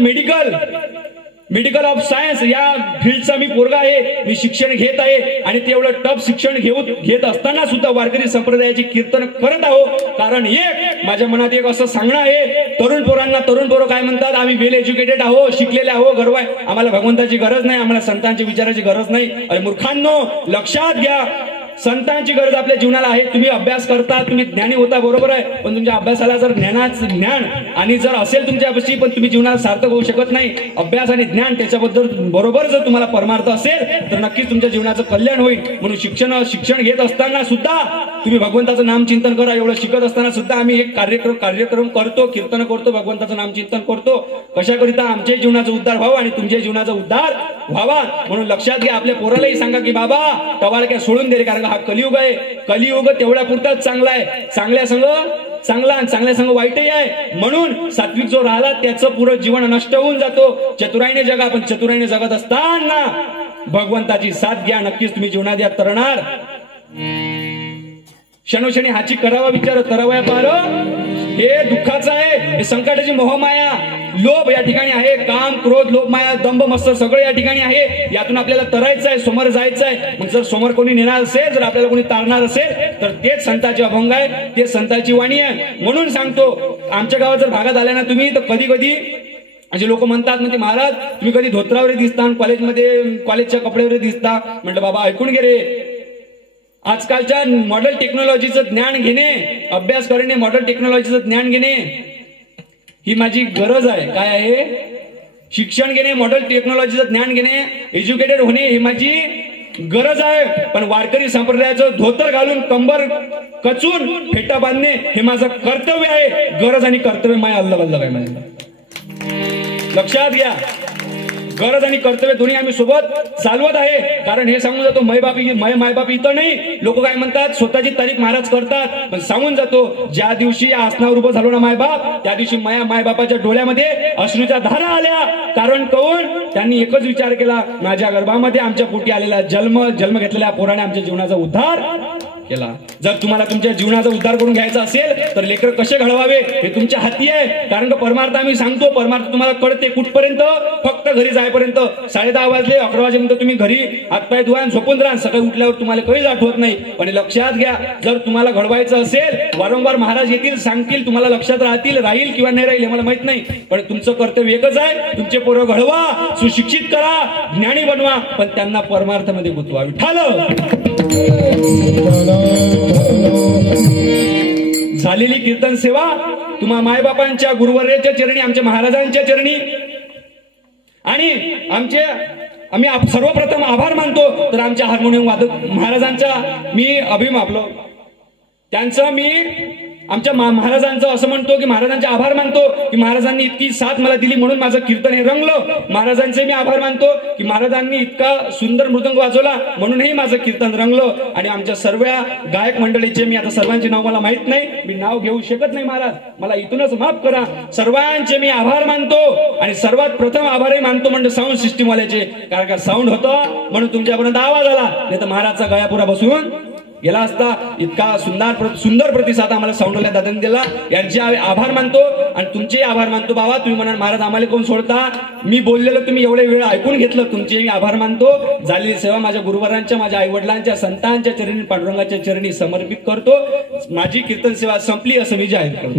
मेडिकल ऑफ सायन्स या फील्डचा मी पोरगा आहे. मी शिक्षण घेत आहे आणि तेवढं टफ शिक्षण घेत असताना सुद्धा वारकरी संप्रदायाची कीर्तन करत आहो. कारण एक माझ्या मनात एक असं सांगणं आहे, तरुण पोरं काय म्हणतात, आम्ही वेल एज्युकेटेड आहोत, शिकलेले आहोत, गर्व आहे, आम्हाला भगवंताची गरज नाही, आम्हाला संतांच्या विचाराची गरज नाही. अरे मूर्खांनो, लक्षात घ्या, संतांची गरज आपल्या जीवनाला आहे. तुम्ही अभ्यास करता, तुम्ही ज्ञानी होता, बरोबर आहे, पण तुमच्या अभ्यासाला जर ज्ञान आणि जर असेल तुमच्यापाशी, पण तुम्ही जीवनाला सार्थक होऊ शकत नाही. अभ्यास आणि ज्ञान त्याच्याबद्दल बरोबर जर तुम्हाला परमार्थ असेल तर नक्कीच तुमच्या जीवनाचं कल्याण होईल. म्हणून शिक्षण घेत असताना सुद्धा तुम्ही भगवंताचं नामचिंतन करा. एवढं शिकत असताना सुद्धा आम्ही एक कार्यक्रम करतो, कीर्तन करतो, भगवंताचं नामचिंतन करतो. कशाकरिता? आमच्या जीवनाचा उद्धार व्हावा आणि तुमच्या जीवनाचा उद्धार व्हावा. म्हणून लक्षात घ्या, आपल्या पोरालाही सांगा की बाबा टवाळ काय सोडून दे रे, कारण हा कलियुग आहे. कलियुग तेवढ्या पुरताच चांगला आहे. चांगल्या संग चांगला आणि चांगल्या संग वाईटही आहे. म्हणून सात्विक जो राहिला त्याचं पुरं जीवन नष्ट होऊन जातो. चतुराईने जगा, पण चतुराईने जगत असताना भगवंताची साथ घ्या, नक्कीच तुम्ही जीवनात या तरणार. क्षणोक्षणी हाची करावा विचार, तरवया पार हे दुःखाचं आहे, हे संकटाची मोहमाया, लोभ या ठिकाणी आहे. काम, क्रोध, लोभ, माया, दंभ, मत्सर सगळं या ठिकाणी आहे. यातून आपल्याला तरायचं आहे, समोर जायचं आहे. मग जर समोर कोणी नेणार असेल, जर आपल्याला कोणी तारणार असेल तर तेच संतांचे अभंग आहे, तेच संतांची वाणी आहे. म्हणून सांगतो, आमच्या गावात जर भागात आल्या ना तुम्ही, तर कधी कधी असे लोक म्हणतात, म्हणजे महाराज तुम्ही कधी धोत्रावर दिसता, कॉलेजच्या कपड्यावर दिसता. म्हटलं बाबा ऐकून घे रे, आजकालच्या मॉडर्न टेक्नॉलॉजीचं ज्ञान घेणे, अभ्यास करणे, मॉडर्न टेक्नॉलॉजीचं ज्ञान घेणे ही माझी गरज आहे. काय आहे? शिक्षण घेणे, मॉडर्न टेक्नॉलॉजीचं ज्ञान घेणे, एज्युकेटेड होणे ही माझी गरज आहे. पण वारकरी संप्रदायाचं धोतर घालून, कंबर कचून, फेटा बांधणे हे माझं कर्तव्य आहे. गरज आणि कर्तव्य माय अल्लग आहे माझ्या. लक्षात घ्या, गरज आणि कर्तव्य दोन्ही आम्ही सोबत चालवत आहे. कारण हे सांगून जातो, मायबाप इथं नाही. लोक काय म्हणतात, स्वतःची तारीफ महाराज करतात. पण सांगून जातो, ज्या दिवशी आसनावर उभं झालो ना मायबाप, त्या दिवशी मायबापाच्या डोळ्यामध्ये अश्रूच्या धारा आल्या. कारण कोण? त्यांनी एकच विचार केला, माझ्या गर्भामध्ये आमच्या पोटी आलेला जन्म घेतलेल्या पोराने आमच्या जीवनाचा उद्धार केला. जर तुम्हाला तुमच्या जीवनाचा उद्धार करून घ्यायचा असेल तर लेकर कसे घडवावे हे तुमच्या हाती आहे. कारण परमार्थ आम्ही सांगतो, परमार्थ तुम्हाला कळते कुठपर्यंत? फक्त घरी जायपर्यंत. 10:30 वाजले, 11 वाजेपर्यंत तुम्ही घरी हातपाय धुवा, झोपून राहा. सकाळी उठल्यावर तुम्हाला काहीच आठवत नाही. पण लक्षात घ्या, जर तुम्हाला घडवायचं असेल, वारंवार महाराज येतील, सांगतील, तुम्हाला लक्षात राहील किंवा नाही राहील हे मला माहित नाही. पण तुमचं कर्तव्य एकच आहे, तुमचे पोरं घडवा, सुशिक्षित करा, ज्ञानी बनवा, पण त्यांना परमार्थामध्ये गुंतवा. विठ्ठल झालेली कीर्तन सेवा तुम्हा मायबापांच्या, गुरुवर्याच्या चरणी, आमच्या महाराजांच्या चरणी आणि आम्ही सर्वप्रथम आभार मानतो. तर आमच्या हार्मोनियम वादक महाराजांचा मी त्यांचं मी आमच्या महाराजांचं असं म्हणतो की महाराजांचे आभार मानतो की महाराजांनी इतकी साथ मला दिली म्हणून माझं कीर्तन हे रंगलं. महाराजांचे मी आभार मानतो की महाराजांनी इतका सुंदर मृदंग वाजवला म्हणूनही माझं कीर्तन रंगलं. आणि आमच्या सर्व गायक मंडळीचे मी आता सर्वांचे नाव मला माहित नाही, मी नाव घेऊ शकत नाही महाराज, मला इथूनच माफ करा. सर्वांचे मी आभार मानतो आणि सर्वात प्रथम आभारही मानतो म्हणजे साऊंड सिस्टीम वाल्याचे, कारण का साऊंड होतं म्हणून तुमच्यापर्यंत आवाज आला, नाही तर महाराजचा गळापुरा बसून गेला असता. इतका सुंदर प्रतिसाद आम्हाला साऊंडवाल्या दादांनी दिला, यांचे आभार मानतो. आणि तुमचे आभार मानतो बाबा. तुम्ही म्हणाल महाराज आम्हाला कोण सोडता, मी बोललेलं तुम्ही एवढे वेळ ऐकून घेतलं, तुमचे मी आभार मानतो. झालेली सेवा माझ्या गुरुवरांच्या, माझ्या आईवडिलांच्या, संतांच्या चरणी, पांडुरंगाच्या चरणी समर्पित करतो. माझी कीर्तन सेवा संपली असं मी जाहीर करतो.